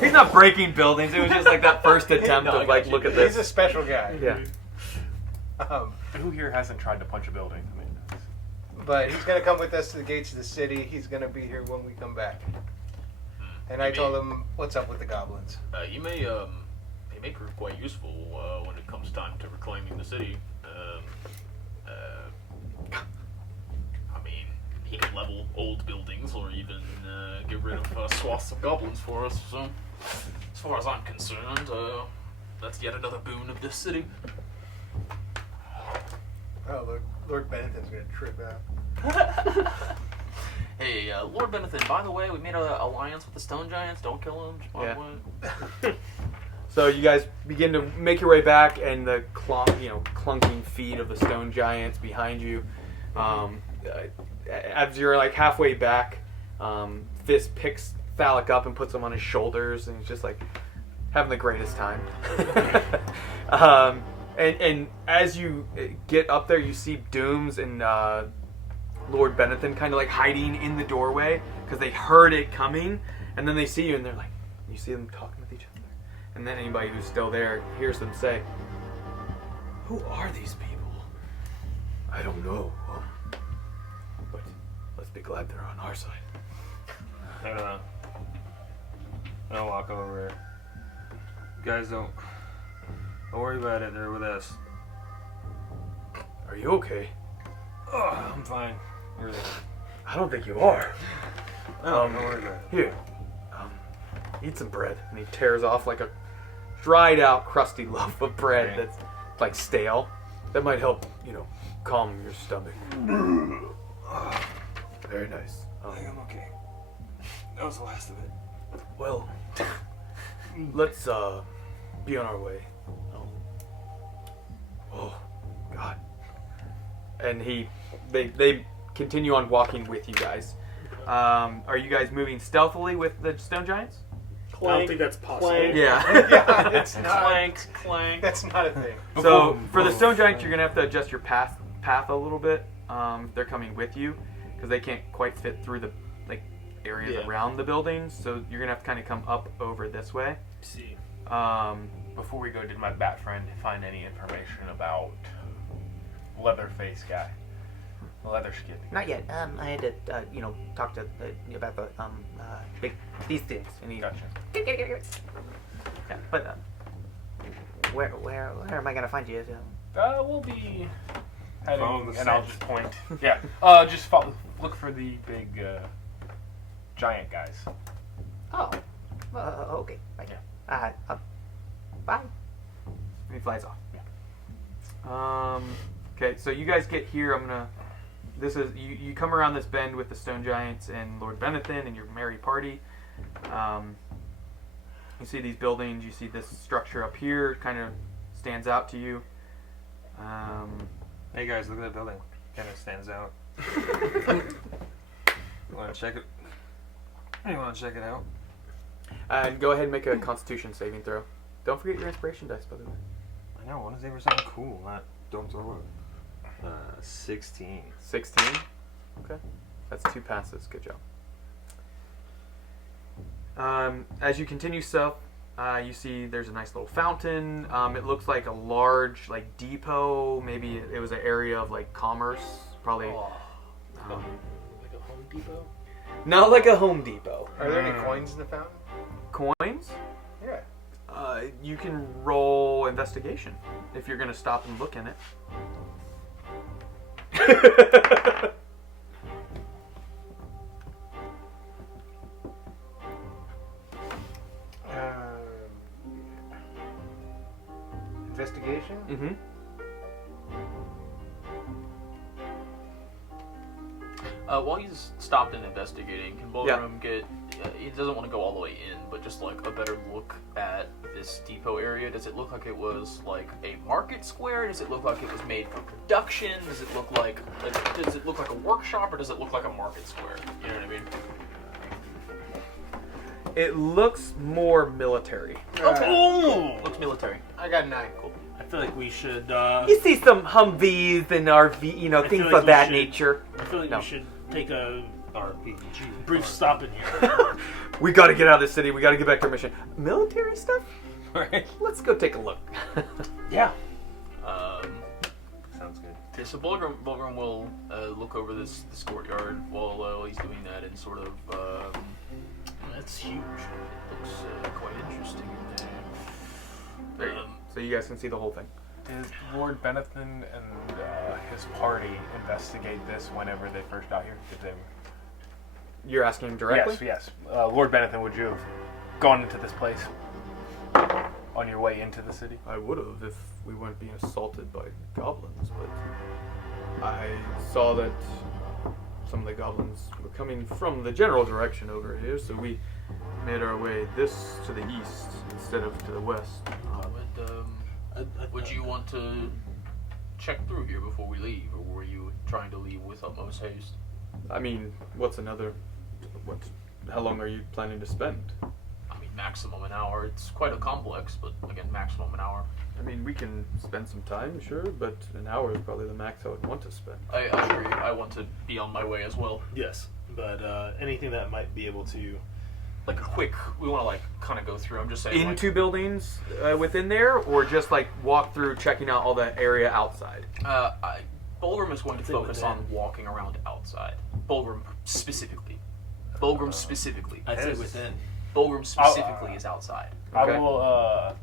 He's not breaking buildings. It was just like that first attempt No, I of like, got you. look at He's this. a special guy. Yeah. Who here hasn't tried to punch a building? I mean, But he's gonna come with us to the gates of the city. He's gonna be here when we come back. And I told him what's up with the goblins. He may prove quite useful when it comes time to reclaiming the city. I mean, he can level old buildings or even get rid of swaths of goblins for us. So, as far as I'm concerned, that's yet another boon of this city. Oh, Lord Benethon's gonna trip out. Hey, Lord Benethon, by the way, we made an alliance with the Stone Giants. Don't kill them. Just by the way. So you guys begin to make your way back, and the clunking feet of the stone giants behind you. As you're like halfway back, Fist picks Phallic up and puts him on his shoulders, and he's just like having the greatest time. And as you get up there, you see Dooms and Lord Benethon kind of like hiding in the doorway because they heard it coming, and then they see you, and they're like, you see them talking with each other. And then anybody who's still there hears them say, "Who are these people?" "I don't know, but let's be glad they're on our side." I'll walk over. Guys, don't worry about it. They're with us. "Are you okay?" Oh, I'm fine. Really. "I don't think you are." Don't worry about it. Here, eat some bread. And he tears off like a dried out, crusty loaf of bread that's like stale. That might help, calm your stomach. Very nice. I think I'm okay. That was the last of it. Well, let's be on our way. Oh, God. And they continue on walking with you guys. Are you guys moving stealthily with the stone giants? I don't think that's possible. Clank. Yeah. Yeah, it's not. Clank, clank. That's not a thing. So for the stone giants, you're gonna have to adjust your path a little bit. If they're coming with you, because they can't quite fit through the areas Yeah. around the buildings. So you're gonna have to kind of come up over this way. See. Before we go, did my bat friend find any information about Leatherface guy? Leatherskin. Not yet. I had to, talk to about the these things. And he, Gotcha. yeah, but where am I gonna find you? We'll be heading, Follow the and I'll scent. just point. Yeah. Just look for the big giant guys. Oh, okay. Bye. Yeah. Bye. And he flies off. Okay, so you guys get here. This is you come around this bend with the stone giants and Lord Benethon and your merry party. You see these buildings. You see this structure up here. Kind of stands out to you. Hey guys, look at that building. Kind of stands out. You want to check it? You want to check it out? And go ahead and make a Constitution saving throw. Don't forget your inspiration dice, by the way. I know. Want to say for something cool, not don't throw it. 16. 16. Okay, that's 2 passes. Good job. As you continue south, you see there's a nice little fountain. It looks like a large depot. Maybe it was an area of commerce. Probably. Like a Home Depot? Not like a Home Depot. Are there any coins in the fountain? Coins? Yeah. You can roll investigation if you're gonna stop and look in it. Investigation? Mm-hmm. While he's stopped and investigating, can Bulgrim get? He doesn't want to go all the way in, but just a better look at this depot area. Does it look like it was a market square? Does it look like it was made for production? Does it look like a workshop, or does it look like a market square? You know what I mean? It looks more military. Oh! Looks military. I got 9. Cool. I feel like we should. You see some Humvees and RV, things feel like of that we should- nature. I feel like No. we should take a RPG. brief stop in here. We got to get out of the city. We got to get back to our mission. Military stuff? Right. Let's go take a look. Yeah. Sounds good. So Bulgrim will look over this courtyard while he's doing that, and sort of That's huge. looks quite interesting in there. There you go. So you guys can see the whole thing. Did Lord Benethon and his party investigate this whenever they first got here? Did they? You're asking him directly? Yes. Lord Benethon, would you have gone into this place on your way into the city? I would have if we weren't being assaulted by goblins, but I saw that some of the goblins were coming from the general direction over here, so we made our way to the east instead of to the west. Would you want to check through here before we leave, or were you trying to leave with utmost haste? I mean, how long are you planning to spend? I mean, maximum an hour. It's quite a complex, but again, maximum an hour. I mean, we can spend some time, sure, but an hour is probably the max I would want to spend. I agree. I want to be on my way as well. Yes, but anything that might be able to. We want to kind of go through. I'm just saying. Into buildings within there, or just walk through, checking out all the area outside? Bulgrim is going to think focus within. on walking around outside. Bulgrim specifically. I'd say within. Bulgrim specifically is outside. Okay. I will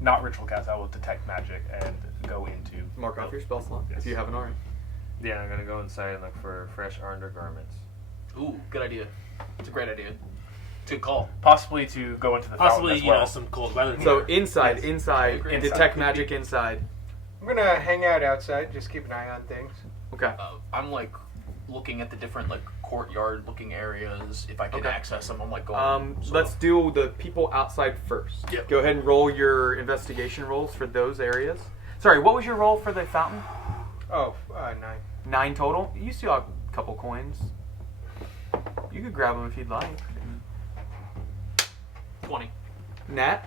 not ritual cast. I will detect magic and go into. Mark off your spell slot Yes. if you haven't already. Yeah, I'm gonna go inside and look for fresh undergarments. Ooh, good idea. It's a great idea. Good call. Possibly to go into the Possibly, fountain as well. some cold weather. So inside, Yes. inside, and detect magic inside. I'm gonna hang out outside, just keep an eye on things. Okay. I'm looking at the different courtyard looking areas. If I can Okay. access them, I'm going. Let's do the people outside first. Yep. Go ahead and roll your investigation rolls for those areas. Sorry, what was your roll for the fountain? Oh, 9. 9 total. You still have a couple coins. You could grab them if you'd like. 20. Nat?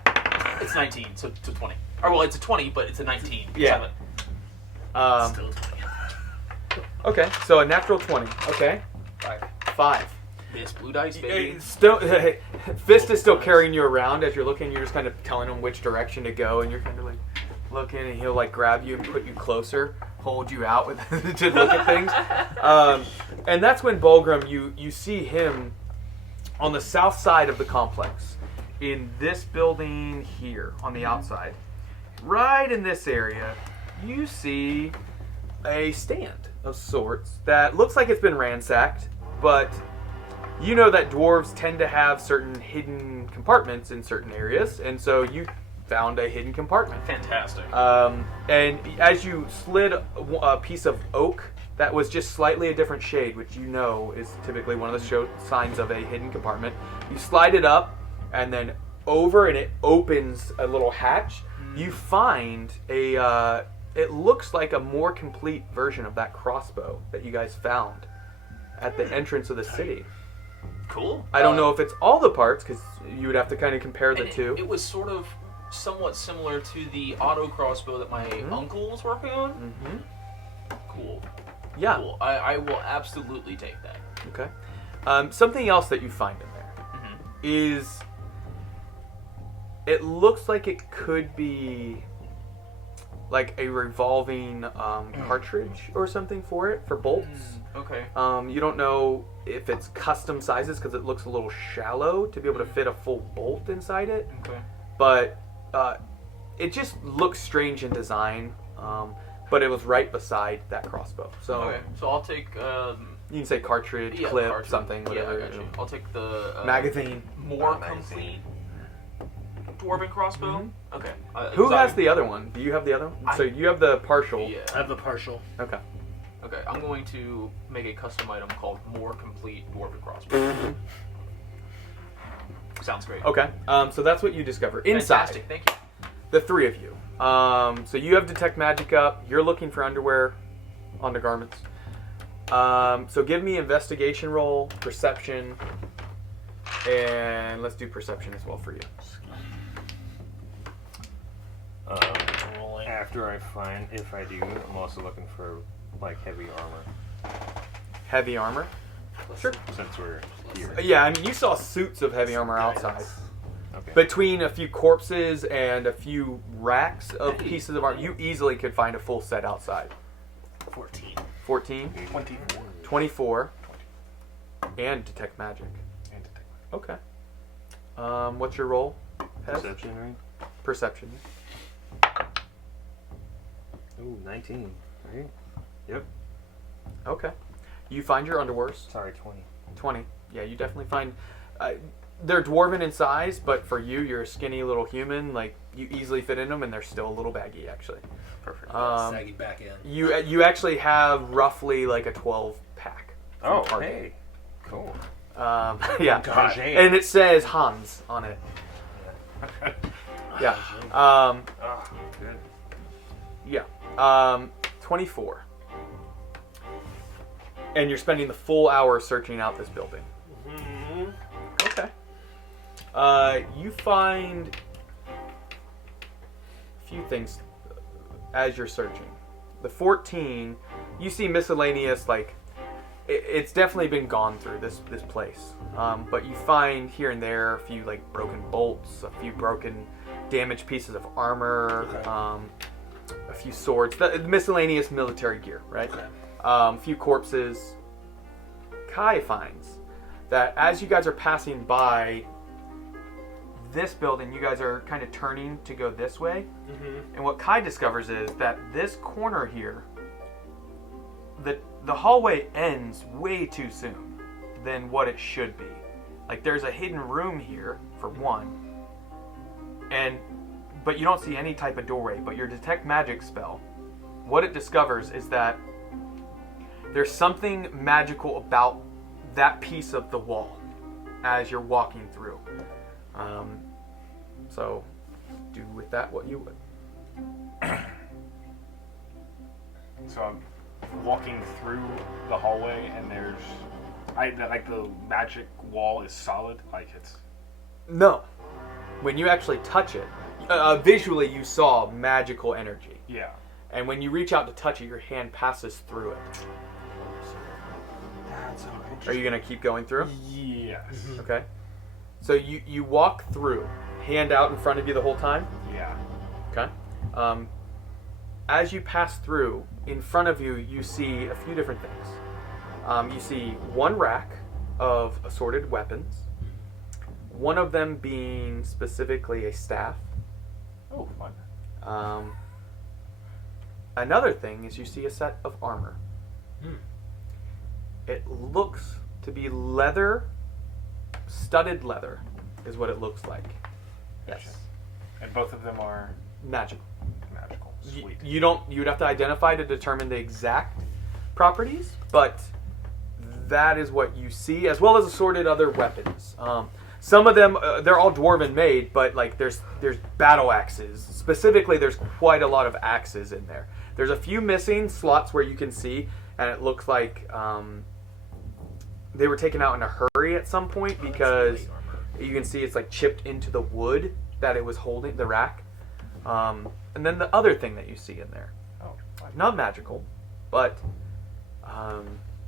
It's 19, so 20. Or well, it's a 20, but it's a 19. Yeah. 7. Still 20. Okay, so a natural 20. Okay. 5. This blue dice, baby. Still, Fist is still carrying you around as you're looking. You're just kind of telling him which direction to go, and you're kind of like looking, and he'll like grab you and put you closer, hold you out with to look at things. And that's when Bulgrim, you see him on the south side of the complex, in this building here on the outside. Right in this area, you see a stand of sorts that looks like it's been ransacked, but you know that dwarves tend to have certain hidden compartments in certain areas, and so you found a hidden compartment. Fantastic. And as you slid a piece of oak that was just slightly a different shade, which you know is typically one of the signs of a hidden compartment, you slide it up, and then over, and it opens a little hatch. You find a, it looks like a more complete version of that crossbow that you guys found at the entrance of the city. Cool. I don't know if it's all the parts, because you would have to kind of compare the two. It was sort of somewhat similar to the auto crossbow that my uncle was working on. Mm-hmm. Cool. Yeah. Cool. I will absolutely take that. Okay. Something else that you find in there is, it looks like it could be like a revolving cartridge or something for it, for bolts. Okay. You don't know if it's custom sizes because it looks a little shallow to be able to fit a full bolt inside it. Okay. But it just looks strange in design. But it was right beside that crossbow. So Okay. So I'll take. you can say cartridge, clip, cartridge. something, whatever. Yeah, I got you. I'll take the Magazine. more complete dwarven crossbow. Okay. Who has the other one? Do you have the other one? So you have the partial. Yeah. I have the partial. Okay. Okay. I'm going to make a custom item called more complete dwarven crossbow. Sounds great. Okay. So that's what you discover inside. Fantastic. Thank you. The three of you. So you have detect magic up. You're looking for underwear, undergarments. So give me investigation roll, perception, and let's do perception as well for you. After I find, if I do, I'm also looking for like heavy armor. Heavy armor. Sure. Since we're here. Yeah, I mean, you saw suits of heavy armor outside. Okay. Between a few corpses and a few racks of pieces of armor, you easily could find a full set outside. 14. 14? 24. 24. And detect magic. Okay. What's your roll? Hez? Perception, right? Perception. Ooh, 19. Right? Yep. Okay. You find your underwears. Sorry, 20. 20. Yeah, you definitely find... they're dwarven in size, but for you, you're a skinny little human. Like, you easily fit in them, and they're still a little baggy, actually. Perfect. Saggy back end. You actually have roughly like a 12 pack. from Oh, Target. hey. Cool. Yeah. Gosh. And it says Hans on it. Yeah. Oh, good. Yeah. 24. And you're spending the full hour searching out this building. Okay. You find a few things as you're searching. The 14, you see miscellaneous, like, it's definitely been gone through this place. But you find here and there a few, like, broken bolts, a few broken, damaged pieces of armor, a few swords, the miscellaneous military gear, right? A few corpses. Kai finds that as you guys are passing by this building, you guys are kind of turning to go this way. And what Kai discovers is that this corner here, the hallway ends way too soon than what it should be. Like, there's a hidden room here, for one, but you don't see any type of doorway. But your detect magic spell, what it discovers is that there's something magical about that piece of the wall as you're walking through. So do with that what you would. So I'm walking through the hallway, and there's, like, the magic wall is solid, like it's. No, when you actually touch it, visually you saw magical energy. Yeah. And when you reach out to touch it, your hand passes through it. That's Are you going to keep going through? Yes. Okay. So you walk through, hand out in front of you the whole time? Yeah. Okay. As you pass through, in front of you, you see a few different things. You see one rack of assorted weapons, one of them being specifically a staff. Oh, fun. Another thing is you see a set of armor. It looks to be leather, studded leather is what it looks like. Yes. And both of them are Magical. magical. Sweet. You'd have to identify to determine the exact properties, but that is what you see, as well as assorted other weapons. Some of them, they're all dwarven made, but like there's battle axes. Specifically, there's quite a lot of axes in there. There's a few missing slots where you can see, and it looks like they were taken out in a hurry at some point because you can see it's like chipped into the wood that it was holding, the rack. And then the other thing that you see in there, not magical, but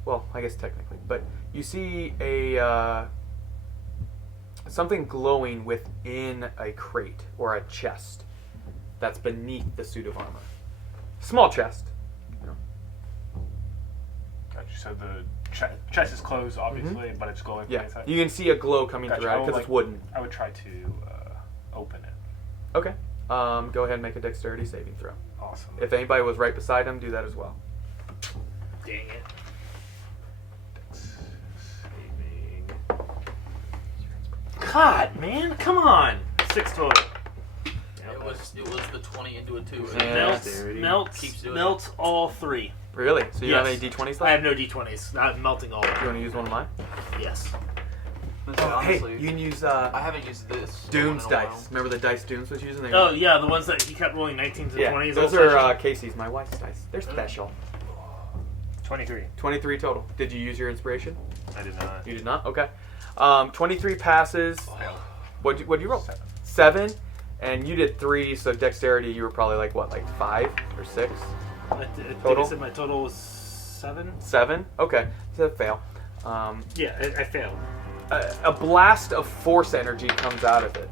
well, I guess technically, but you see a something glowing within a crate or a chest that's beneath the suit of armor. Small chest. Gotcha. So the chest is closed, obviously, but it's glowing from Yeah, the inside. you can see a glow coming Gotcha. through it because it's wooden. I would try to open it. Okay. Go ahead and make a dexterity saving throw. Awesome. If anybody was right beside him, do that as well. Dang it. Saving. God, man, come on. 6 total. It was the 20 into a 2. Yeah. Keeps doing Melt all 3. Really? So you don't Yes. have any d20s left? I have no d20s. I'm melting all of Do you them. want to use one of mine? Yes. Honestly, Hey, you can use I haven't used this. Dooms in a while. dice. Remember the dice Dooms was using? They Oh, yeah, the ones that he kept rolling 19s and yeah. 20s. Those all are session. Casey's, my wife's dice. They're special. 23. 23 total. Did you use your inspiration? I did not. You did not? Okay. 23 passes. What'd you roll? 7. And you did 3, so dexterity you were probably like what, like 5 or 6? I think Total? I said my total was 7? 7? Okay. So fail. Yeah, I failed. A blast of force energy comes out of it.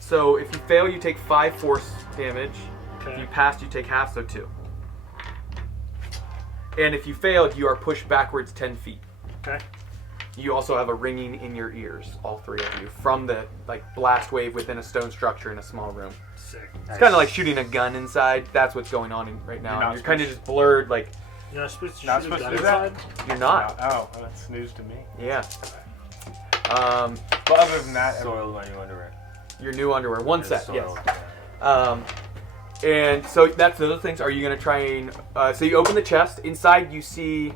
So if you fail, you take 5 force damage. Okay. If you passed, you take half, so 2. And if you failed, you are pushed backwards 10 feet. Okay. You also have a ringing in your ears, all 3 of you, from the blast wave within a stone structure in a small room. Sick. It's kind of like shooting a gun inside. That's what's going on right now. You're not You're kind of just blurred, like You're not supposed to Not shoot a supposed gun to do that? inside? you're not. Oh, well, that's news to me. Yeah. But other than that, Soiled on your underwear. Your new underwear, one It's set, yes. soiled. And so that's the other things. Are you going to try and... so you open the chest. Inside you see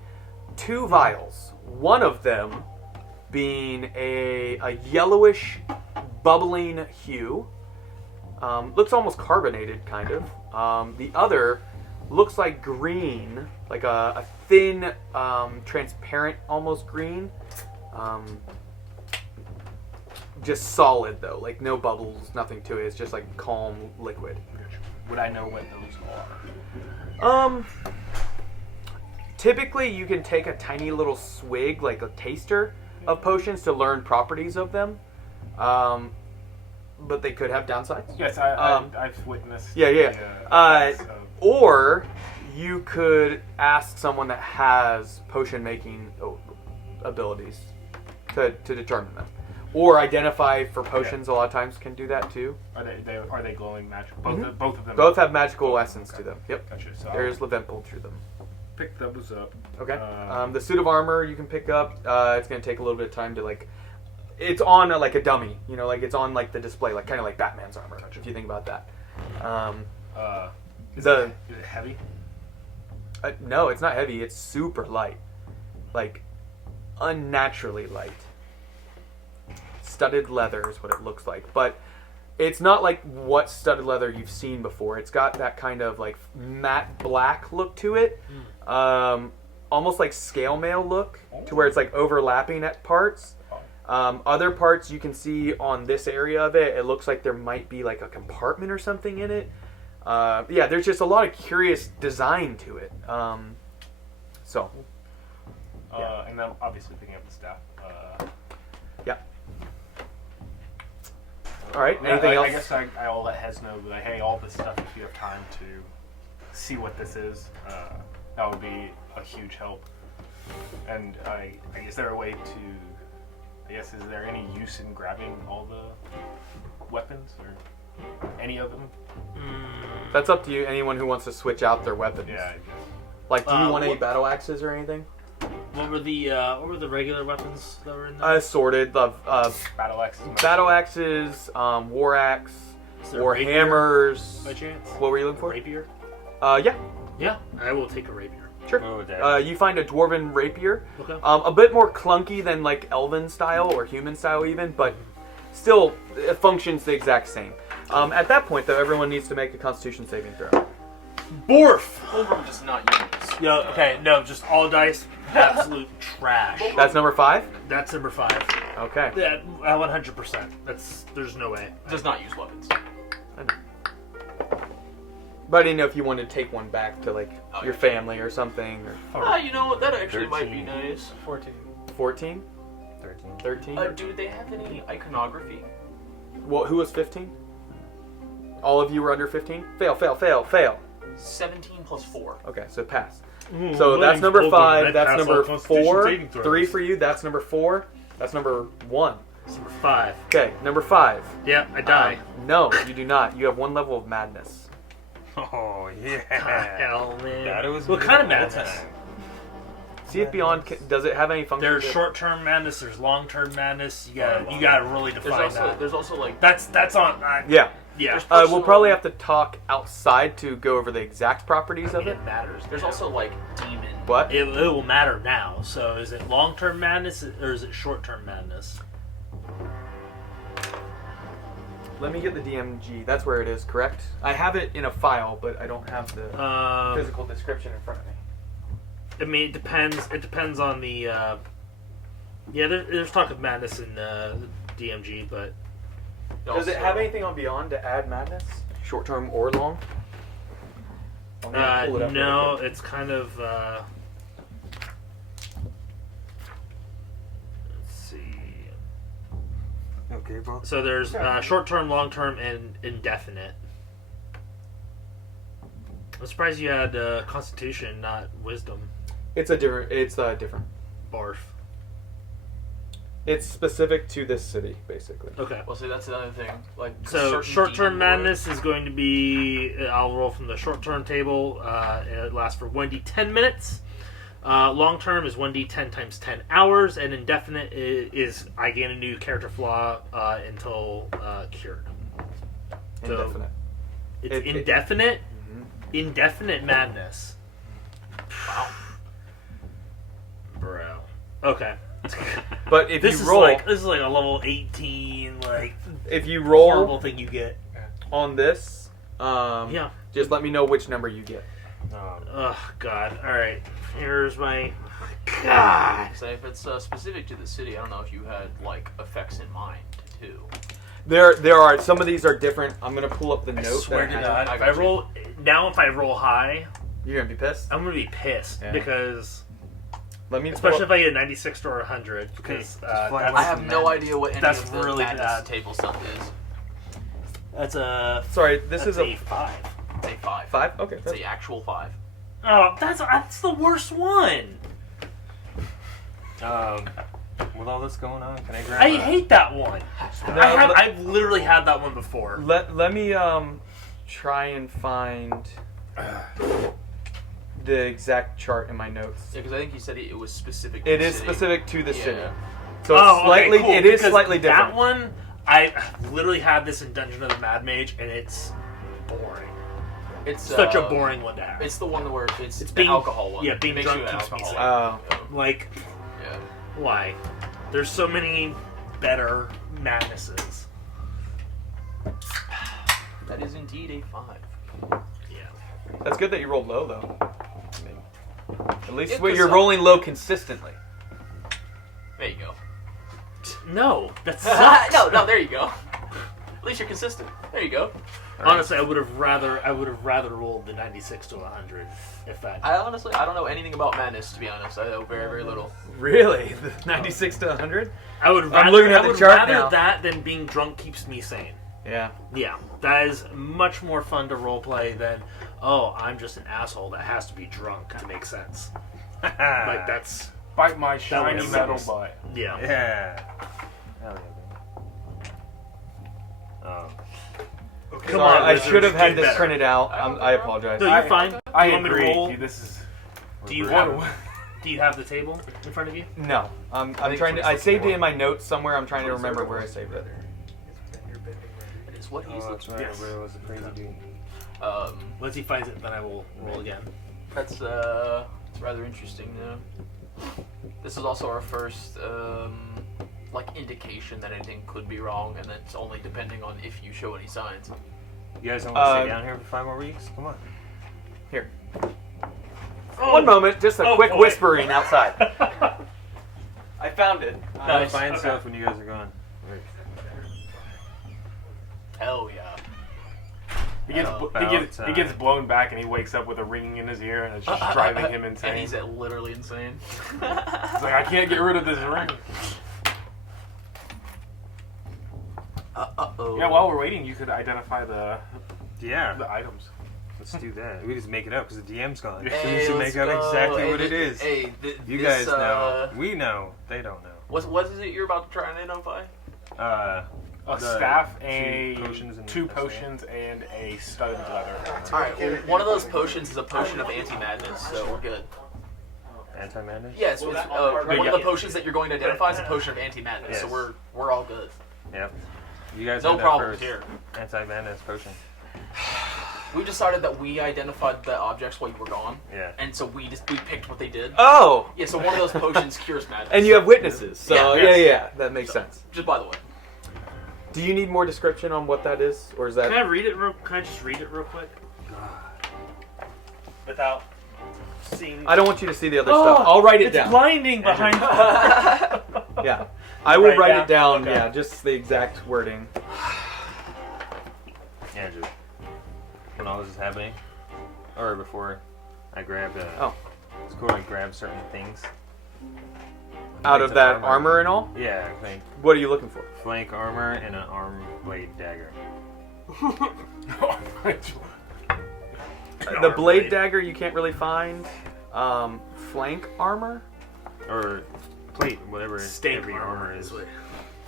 2 vials. One of them being a yellowish, bubbling hue. Looks almost carbonated, kind of. The other looks like green, like a thin, transparent, almost green. Just solid, though. Like no bubbles, nothing to it. It's just like calm liquid. would I know what those are? Typically, you can take a tiny little swig, like a taster, of potions to learn properties of them. But they could have downsides. Yes, I've witnessed. Yeah, yeah. effects of- Or you could ask someone that has potion making abilities to determine them. Or identify for potions. A lot of times can do that too. Are they glowing magic? Both of them. Both have magical essence to them. Yep. Gotcha. So There's Levent pulled through them. pick those up. Okay. The suit of armor you can pick up. It's going to take a little bit of time to like. It's on like a dummy, you know, like it's on like the display, like kind of like Batman's armor. Gotcha. If you think about that. Is The it heavy? no, it's not heavy. It's super light, like unnaturally light. Studded leather is what it looks like, but it's not like what studded leather you've seen before. It's got that kind of like matte black look to it, almost like scale mail look, to where it's like overlapping at parts. Other parts you can see on this area of it, it looks like there might be like a compartment or something in it. Yeah, there's just a lot of curious design to it. So. And then obviously picking up the staff. Yeah. All right. Anything else? I guess I'll let Hez know that, hey, all this stuff, if you have time to see what this is, that would be a huge help. And is there a way to, is there any use in grabbing all the weapons or any of them? That's up to you. Anyone who wants to switch out their weapons. Yeah, I guess. Like, do you want any battle axes or anything? What were the regular weapons that were in there? Assorted. Battle axes. Battle axes, war axe, Is there a war rapier hammers. by chance? What were you looking for? Rapier? Yeah. Yeah, I will take a rapier. Sure. Oh, You find a dwarven rapier. Okay. A bit more clunky than like elven style or human style even, but still it functions the exact same. At that point though, everyone needs to make a Constitution saving throw. Borf! Fulgrim does not use. Yo, okay, no, just all dice, absolute trash. That's number 5? That's number 5. Okay. Yeah, 100%. There's no way. Does not use weapons. But I didn't know if you wanted to take one back to like Oh, your yeah. family or something. Or You know what? That actually might be 13. nice. 14. 14? 13. 13? Do they have any iconography? Well, who was 15? All of you were under 15? Fail. 17 plus 4. Okay, so pass. So that's number 5. That's number 4. 3 for you. That's number 4. That's number 1. It's number 5. Okay, number 5. Yeah, I die. No, you do not. You have 1 level of madness. Oh, yeah. Hell, man. That was what me kind of the whole madness? time. See if Beyond does it have any function? There's short-term madness. There's long-term madness. You gotta really define that. There's also like That's on. Yeah. Yeah. We'll probably have to talk outside to go over the exact properties of it. It matters. there's also like demon. What? It will matter now. So is it long-term madness or is it short-term madness? Let me get the DMG. That's where it is, correct? I have it in a file, but I don't have the physical description in front of me. I mean, it depends. It depends on the. Yeah, there's talk of madness in DMG, but Does it have anything on Beyond to add madness? Short term or long? I'm gonna pull it up no, real quick. it's kind of. Let's see. Okay, bro. So there's short-term, long-term, and indefinite. I'm surprised you had Constitution, not Wisdom. It's different. Barf. It's specific to this city, basically. Okay. Well, see, that's another thing. Like So certain short-term demon madness is going to be. I'll roll from the short-term table. It lasts for 1d10 minutes. Long-term is 1d10 times 10 hours, and indefinite is I gain a new character flaw until cured. So Indefinite. it's indefinite. Indefinite madness. Wow. Bro. Okay. But if This you is roll, like a level 18 if you roll horrible thing you get. on this, Yeah. just let me know which number you get. Oh God. All right. Here's my. God. So if it's specific to the city, I don't know if you had like effects in mind too. There are some of these are different. I'm gonna pull up the note. Swear that to I God, have. if I roll high, You're gonna be pissed. I'm gonna be pissed Yeah. because, Let me especially pull if I get a 96 or 100, because fly away I have no idea what any That's of the really madness bad. table stuff is. that's a. Sorry, this That's is a 5. It's a 5. 5. Okay. It's a actual 5. Oh, that's the worst one. With all this going on, can I grab I a- hate that one. I've literally had that one before. Let me try and find the exact chart in my notes. Yeah, because I think you said it was specific. To It the is city. specific to the Yeah. city, so it's slightly. cool, It is because slightly different. That one, I literally had this in Dungeon of the Mad Mage, and it's boring. It's Such a boring one to have. It's the one where it's the being- alcohol one. yeah, being It makes drunk you an keeps me alcoholic. sick. Like, Yeah. why? There's so many better madnesses. That is indeed a 5. Yeah. That's good that you rolled low, though. I mean, at least Yeah, 'cause, you're rolling low consistently. There you go. No, that sucks. no, there you go. At least you're consistent. There you go. Honestly, I would have rather rolled the 96 to 100 if that. I don't know anything about madness, to be honest. I know very, very little. Really? The 96 to 100? I would rather, I'm looking at I the would chart rather now. that than being drunk keeps me sane. Yeah. Yeah, that is much more fun to roleplay than, oh, I'm just an asshole that has to be drunk to make sense. Like, that's... Bite my shiny makes metal sense. butt. Yeah. Yeah. Hell yeah, Come Sorry, on, I lizards, should have had do this better. printed out. I apologize. No, you're fine. I Do you want me to agree. roll? This is. Do you What- have the table in front of you? No. I'm trying to... I saved it in my notes somewhere. I'm trying to remember where I saved it. It is what he's Oh, that's right. Yes. Where was the crazy dude? Once he finds it, then I will roll again. That's it's rather interesting. This is also our first like indication that anything could be wrong, and that's only depending on if you show any signs. You guys don't want to stay down here for 5 more weeks? Come on. Here. Oh. One moment. Just a quick boy. whispering outside. I found it. I'll Nice. find Okay. stuff when you guys are gone. Hell yeah. He gets, About he gets blown back and he wakes up with a ringing in his ear and it's just driving him insane. And he's literally insane. He's like, I can't get rid of this ring. Uh-oh. Yeah, while we're waiting, you could identify the Yeah. items. Let's do that. We just make it up because the DM's gone. Hey, So we should let's make up go. exactly Hey, what it is. Hey, You this, guys know. We know. They don't know. What is it you're about to try and identify? A The staff, two two potions and potions, and a studded leather. Alright, well, one of those potions is a potion of anti-madness, so we're good. Anti-madness? Yes, one yeah. of the potions that you're going to identify is a potion of anti-madness, so Yes. we're all good. Yep. You guys No had that problems first here. anti-madness potion. We decided that we identified the objects while you were gone, Yeah. and so we picked what they did. Oh! Yeah, so one of those potions cures madness. And you have witnesses. So, Yeah. yeah. That makes sense. Just by the way. Do you need more description on what that is? Or is that... Can I just read it real quick? Without seeing... I don't want you to see the other stuff. I'll write it it's down. blinding behind... Yeah. I will Write write down? it down. Okay. Yeah, just the exact wording. Andrew. When all this is happening, or before I grabbed Oh. it's cool to grab certain things. Out of Like the that armor and all? Yeah, like What are you looking for? flank armor and an arm blade dagger. The blade dagger you can't really find. Flank armor? Or plate, whatever Stake every armor is. what-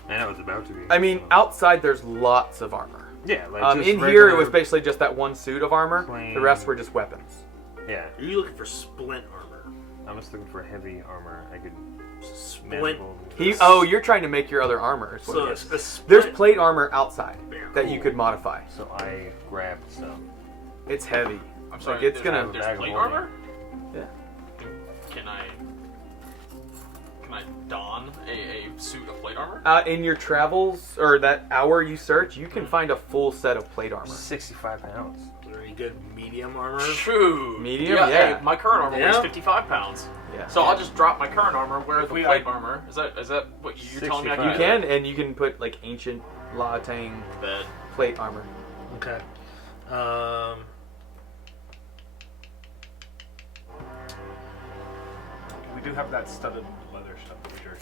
I know it's about to be. I mean, outside there's lots of armor. Yeah, like just In here, regular it was basically just that one suit of armor. plain- The rest were just weapons. Yeah, Are you looking for splint armor? I'm just looking for heavy armor. I could Splint... You're trying to make your other armor. Is what So, it a is. split... There's plate armor outside There, that you cool. could modify. So I grabbed some. It's heavy. I'm sorry, Like, it's there's, gonna- there's Bag of plate holding. armor? Yeah. Can I don a suit of plate armor? In your travels, or that hour you search, you can find a full set of plate armor. 65 pounds. Is there any good medium armor? True. Medium? Yeah. Yeah. Hey, my current armor weighs Yeah. 55 pounds. Yeah. So I'll just drop my current armor, wear the we- plate armor. Is that what you're telling me I 65. can You do? can, and you can put like ancient La Tang Bed. plate armor. Okay. We do have that studded leather stuff, which are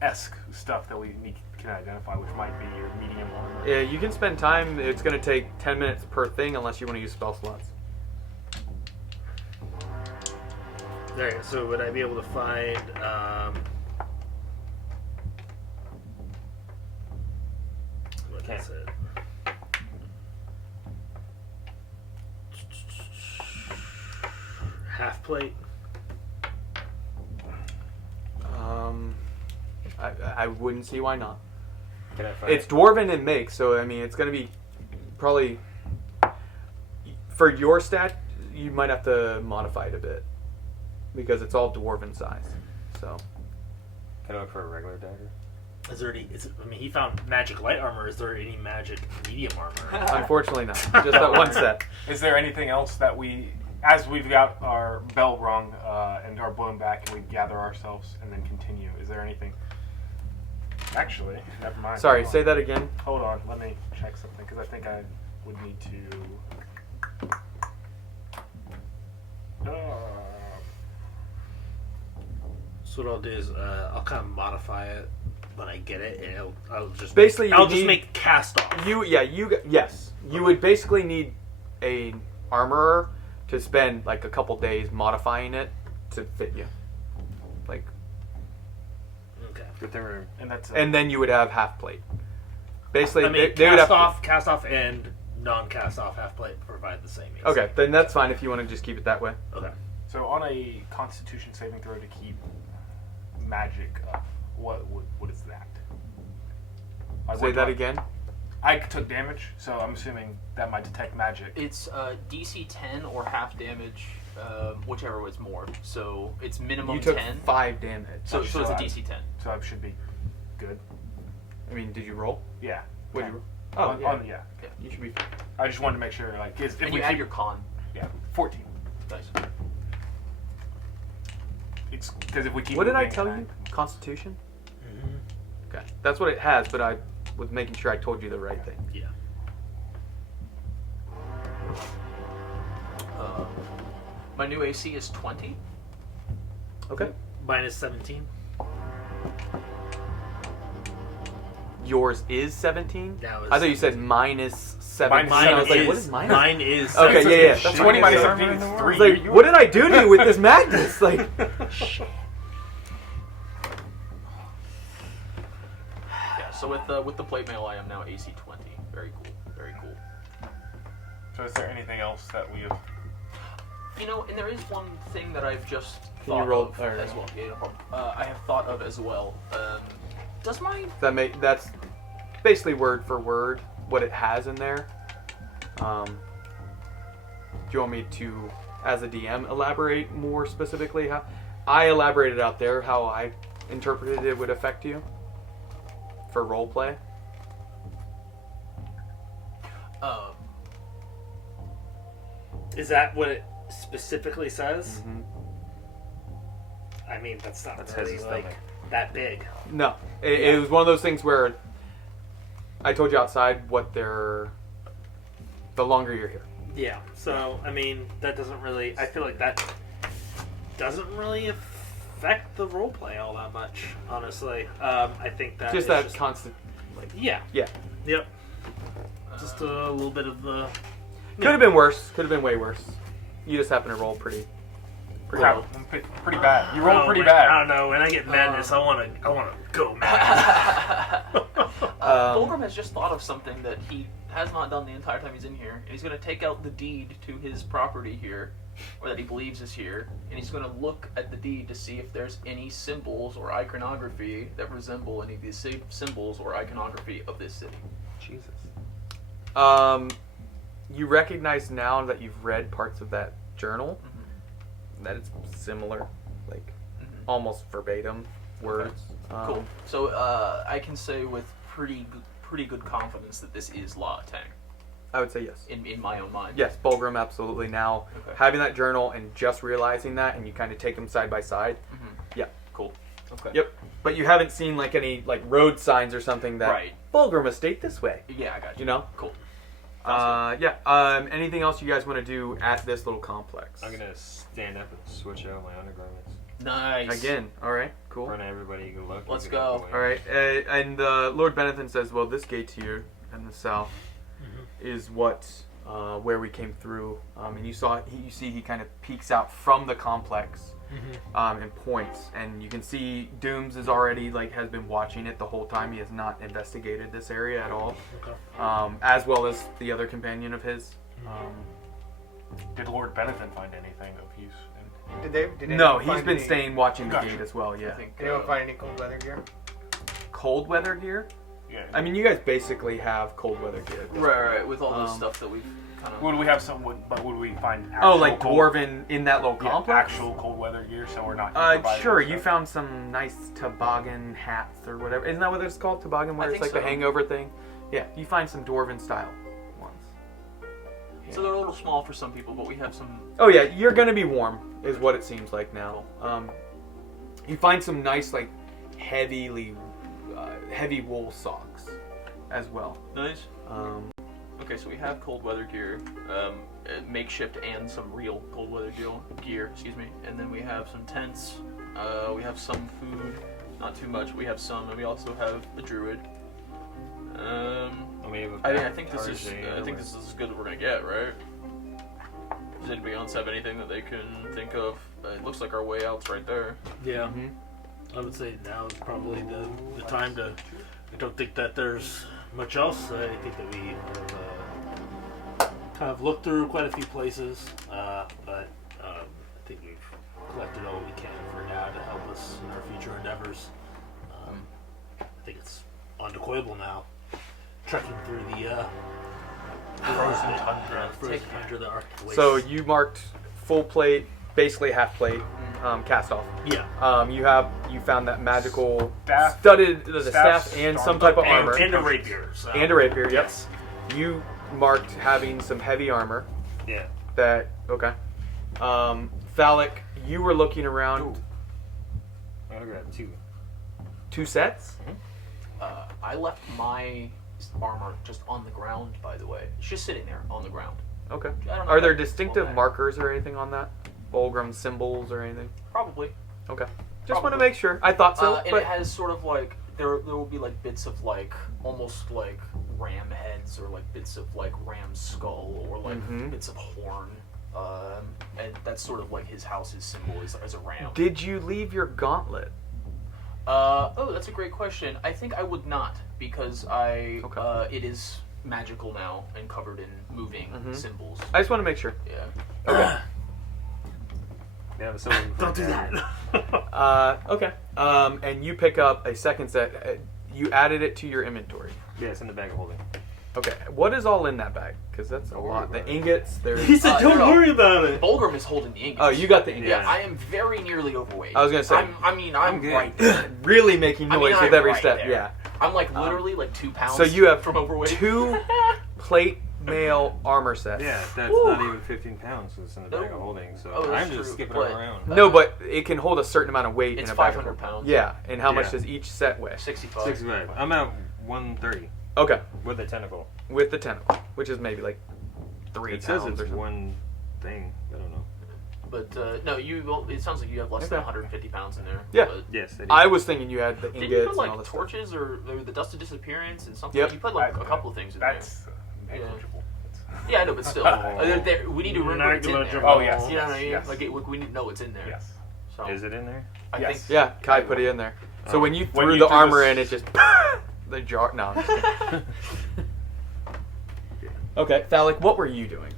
esque stuff that we can identify, which might be your medium armor. Yeah, you can spend time. It's going to take 10 minutes per thing unless you want to use spell slots. Alright, so would I be able to find, what Okay. is it? Half plate? I wouldn't see why not. Can I find It's dwarven in make, so I mean it's going to be probably for your stat. You might have to modify it a bit because it's all dwarven size. So Can I look for a regular dagger? Is there any, I mean, he found magic light armor. Is there any magic medium armor? unfortunately not. Just that one set. Is there anything else that as we've got our bell rung and are blown back and we gather ourselves and then continue, is there anything Actually, never mind. Sorry, Hold say on. that again. Hold on, let me check something because I think I would need to. So what I'll do is I'll kind of modify it when I get it, and I'll just Basically, you I'll just need- make cast off. You would basically need a armorer to spend like a couple days modifying it to fit you, like, Okay. But there were And that's and then you would have half plate. Basically, I mean, they would have cast off, and non-cast off half plate provide the same. AC. Okay, then that's fine if you want to just keep it that way. Okay. so on a Constitution saving throw to keep magic up. What is that? Like, Say what that do again. I took damage, so I'm assuming that might detect magic. It's DC 10 or half damage, whichever was more. So it's minimum You took 10. 5 damage. So it's a I- DC 10. So I should be good. I mean, did you roll? Yeah. What did Okay. you? Oh, On- yeah. on- yeah. You should be. I just wanted to make sure, like, if And we you add keep your con. 14. Nice. It's because if we keep. What did I moving tell and you? Constitution. Okay, that's what it has, but I was making sure I told you the right thing. Yeah. My new AC is 20. Okay. Minus 17. Yours is 17. Now I thought you said minus 17. Minus I was like, is, what is minus? Mine is. Okay, 17. yeah. That's That's 20 minus what 17 is I 3. was like, what did I do to you with this madness? Like, Yeah. So with the plate mail, I am now AC 20. Very cool. Very cool. So is there anything else that we have? You know, and there is one thing that I've just Can you thought roll- of or- as well. Yeah, no problem. I have thought of as well. Does my that's basically word for word what it has in there. Do you want me to, as a DM, elaborate more specifically how I elaborated out there how I interpreted it would affect you for role play? Is that what it specifically says? Mm-hmm. I mean, that's not That's really his like stomach. that big. No, it was one of those things where I told you outside what they're. The longer you're here. Yeah. So I mean, that doesn't really. I feel like that doesn't really affect the role play all that much, honestly. I think that Just is that constant. Yeah. Yeah. Yep. Just a little bit of the. Could have been worse. Could have been way worse. You just happen to roll pretty Crap, well. pretty bad. You rolled pretty I bad. don't know. When I get madness, I want to go mad. Fulgrim has just thought of something that he has not done the entire time he's in here, and he's going to take out the deed to his property here, or that he believes is here, and he's going to look at the deed to see if there's any symbols or iconography that resemble any of these symbols or iconography of this city. Jesus. You recognize now that you've read parts of that journal that it's similar, like almost verbatim words. Cool. So I can say with pretty good confidence that this is La Tang I would say yes. in my own mind. Yes, Bulgrim, absolutely. Now, Okay. having that journal and just realizing that, and you kind of take them side by side. Yeah. Cool. Okay. Yep. But you haven't seen like any like road signs or something that Right. Bulgrim estate this way. Yeah, I got you. You know. Cool. Yeah. Anything else you guys want to do at this little complex? I'm gonna stand up and switch out my undergarments. Nice. Again. All right. Cool. In front of everybody, you can look. Let's you can go. walk away. All right. And Lord Benethon says, "Well, this gate here in the south is what where we came through." And you see he kind of peeks out from the complex and points, and you can see Dooms is already has been watching it the whole time. He has not investigated this area at all, as well as the other companion of his. Did Lord Benethon find anything of use? Did No, anyone he's find been any- staying watching the Gotcha. gate as well. Yeah. I think, Anyone find any cold weather gear? Cold weather gear. Yeah. I mean, you guys basically have cold weather gear. right, with all the Um, stuff that we've kind of. Would we have some? But would we find? Actual Oh, like cold, dwarven in that little yeah, complex? actual cold weather gear, so we're not. providing Sure. stuff? You found some nice toboggan hats or whatever. Isn't that what it's called? Toboggan, where I it's think like the so. hangover thing. Yeah, you find some dwarven style ones. So they're a little small for some people, but we have some. Oh yeah, you're gonna be warm, is what it seems like now. You find some nice, heavily heavy wool socks as well. Nice. Okay, so we have cold weather gear, makeshift and some real cold weather gear, excuse me. And then we have some tents. We have some food, not too much. We have some, and we also have a druid. I think this is as good as we're gonna get, right? Does anybody else have anything that they can think of? It looks like our way out's right there. Yeah. I would say now is probably the time to. I don't think that there's much else. I think that we have kind of looked through quite a few places, but I think we've collected all we can for now to help us in our future endeavors. I think it's on to Coibal now, trekking through the frozen tundra, the Arctic wastes. So you marked full plate, basically half plate, cast off. Yeah. You found that magical Staff. studded the staff and some type of armor. And a rapier. So. And a rapier, yep. Yes. You marked having some heavy armor. Yeah. That, okay. Phallic, you were looking around. I'm gonna grab 2. 2 sets? I left my armor just on the ground, by the way. It's just sitting there on the ground. Okay. I don't know Are if there that distinctive will matter. markers or anything on that? Fulgrim symbols or anything? Probably. Okay. Just want to Probably. make sure. I thought so, And but it has sort of like there will be like bits of like almost like ram heads or like bits of like ram skull or like bits of horn. And that's sort of like his house's symbol as a ram. did you leave your gauntlet? Oh, that's a great question. I think I would not because it is magical now and covered in moving symbols. I just want to make sure. Yeah. Okay. Yeah, so Don't do that. Okay. And you pick up a second set. You added it to your inventory. Yeah, it's in the bag of holding. Okay. What is all in that bag? Because that's a lot. The ingots. There's. He said, "Don't worry about it." Bulgrim is holding the ingots. Oh, you got the ingots. Yeah, I am very nearly overweight. I was gonna say. I'm good. right there. Really making noise with I'm every right step. there. Yeah. I'm like literally like 2 pounds. So you have from overweight. 2 plate mail armor sets. Yeah, that's Woo. not even 15 pounds. It's in the bag of holding. So Oh, that's I'm just true, skipping but- it around. No, but it can hold a certain amount of weight It's in a bag. 500 pounds. Yeah. And how much Yeah. does each set weigh? 65. 65. I'm at 130 Okay. with a tentacle. With the tentacle, which is maybe like 3 It pounds says it's or something. one thing. I don't know. But no, it sounds like you have less than 150 pounds in there. Yeah. But Yes, it is. I was thinking you had the didn't ingots you put and like all this stuff. torches or the dust of disappearance and something? Yep. You put like a couple of things in That's negligible. there. Yeah, I know, but still, we need to remember it's in there. Oh, yes. You know what I mean? Yes. Like we need to know it's in there. Yes. So Is it in there? I Yes. think. Yeah, Kai put it in there. So when you When threw you the threw armor this- in, it just the jar. No. I'm just kidding. Okay, Phallic, what were you doing?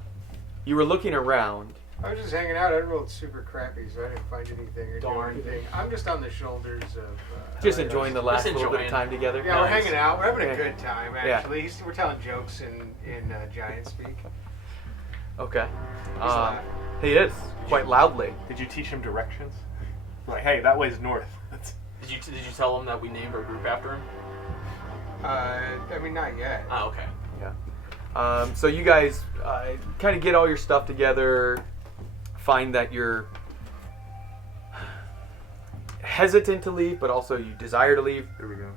You were looking around. I was just hanging out. I rolled super crappy, so I didn't find anything or Darn. do anything. I'm just on the shoulders of. Just enjoying the last Just little bit of enjoying. time together. Yeah, we're Nice. hanging out. We're having a Yeah. good time, Yeah. actually. We're telling jokes in giant speak. Okay. loud. He is quite loudly. Did you teach him directions? Like, hey, that way's north. Did you tell him that we named our group after him? I mean, not yet. Ah, okay. Yeah. So you guys kind of get all your stuff together, find that you're hesitant to leave, but also you desire to leave. Here we go.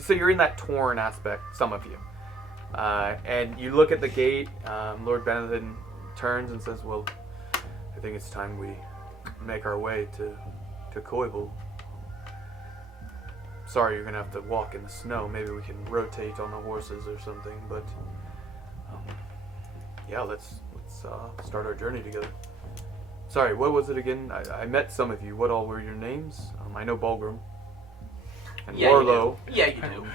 So you're in that torn aspect, some of you. And you look at the gate, Lord Benethon turns and says, well, I think it's time we make our way to Coibal. Sorry, you're going to have to walk in the snow. Maybe we can rotate on the horses or something, but yeah, let's start our journey together. Sorry, what was it again? I met some of you. What all were your names? I know Bulgrim. And Warlow. Yeah, you do.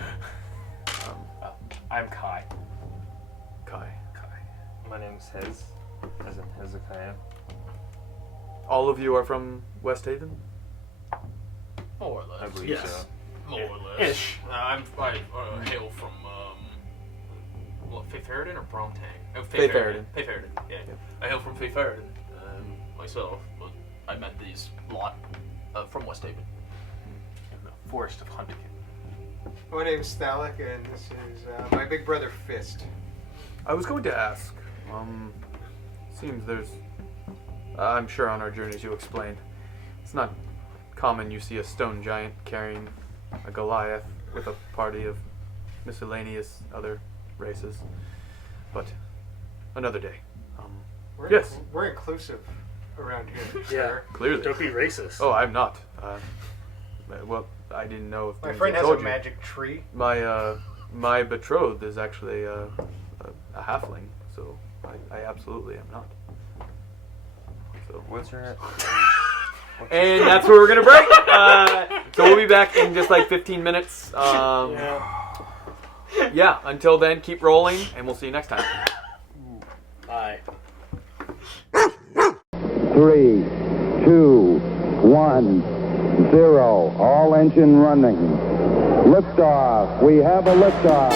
I'm Kai. Kai. My name's Hez, as in Hezekiah. All of you are from West Haven? More or less. I believe Yes. so. More or less. Ish. I hail from Faith Ferriton or Bromtang? Oh, Faith Ferriton. Faith Ferriton. Yeah. I hail from Faith Ferriton myself, but I met these lot from West Haven. In the forest of Huntington. My name's Thalic, and this is my big brother Fist. I was going to ask. Seems there's. I'm sure on our journeys you explained. It's not common you see a stone giant carrying a Goliath. with a party of miscellaneous other races. But another day. Yes. We're inclusive around here. Yeah. sir. Clearly. Don't be racist. Oh, I'm not. Well, I didn't know if My Dooms friend had has told a you. magic tree. My betrothed is actually a halfling, so I absolutely am not. So. What's her? And that's where we're gonna break. So we'll be back in just like 15 minutes. Yeah. Until then, keep rolling, and we'll see you next time. Bye. 3, 2, 1, 0. All engine running. Liftoff. We have a liftoff.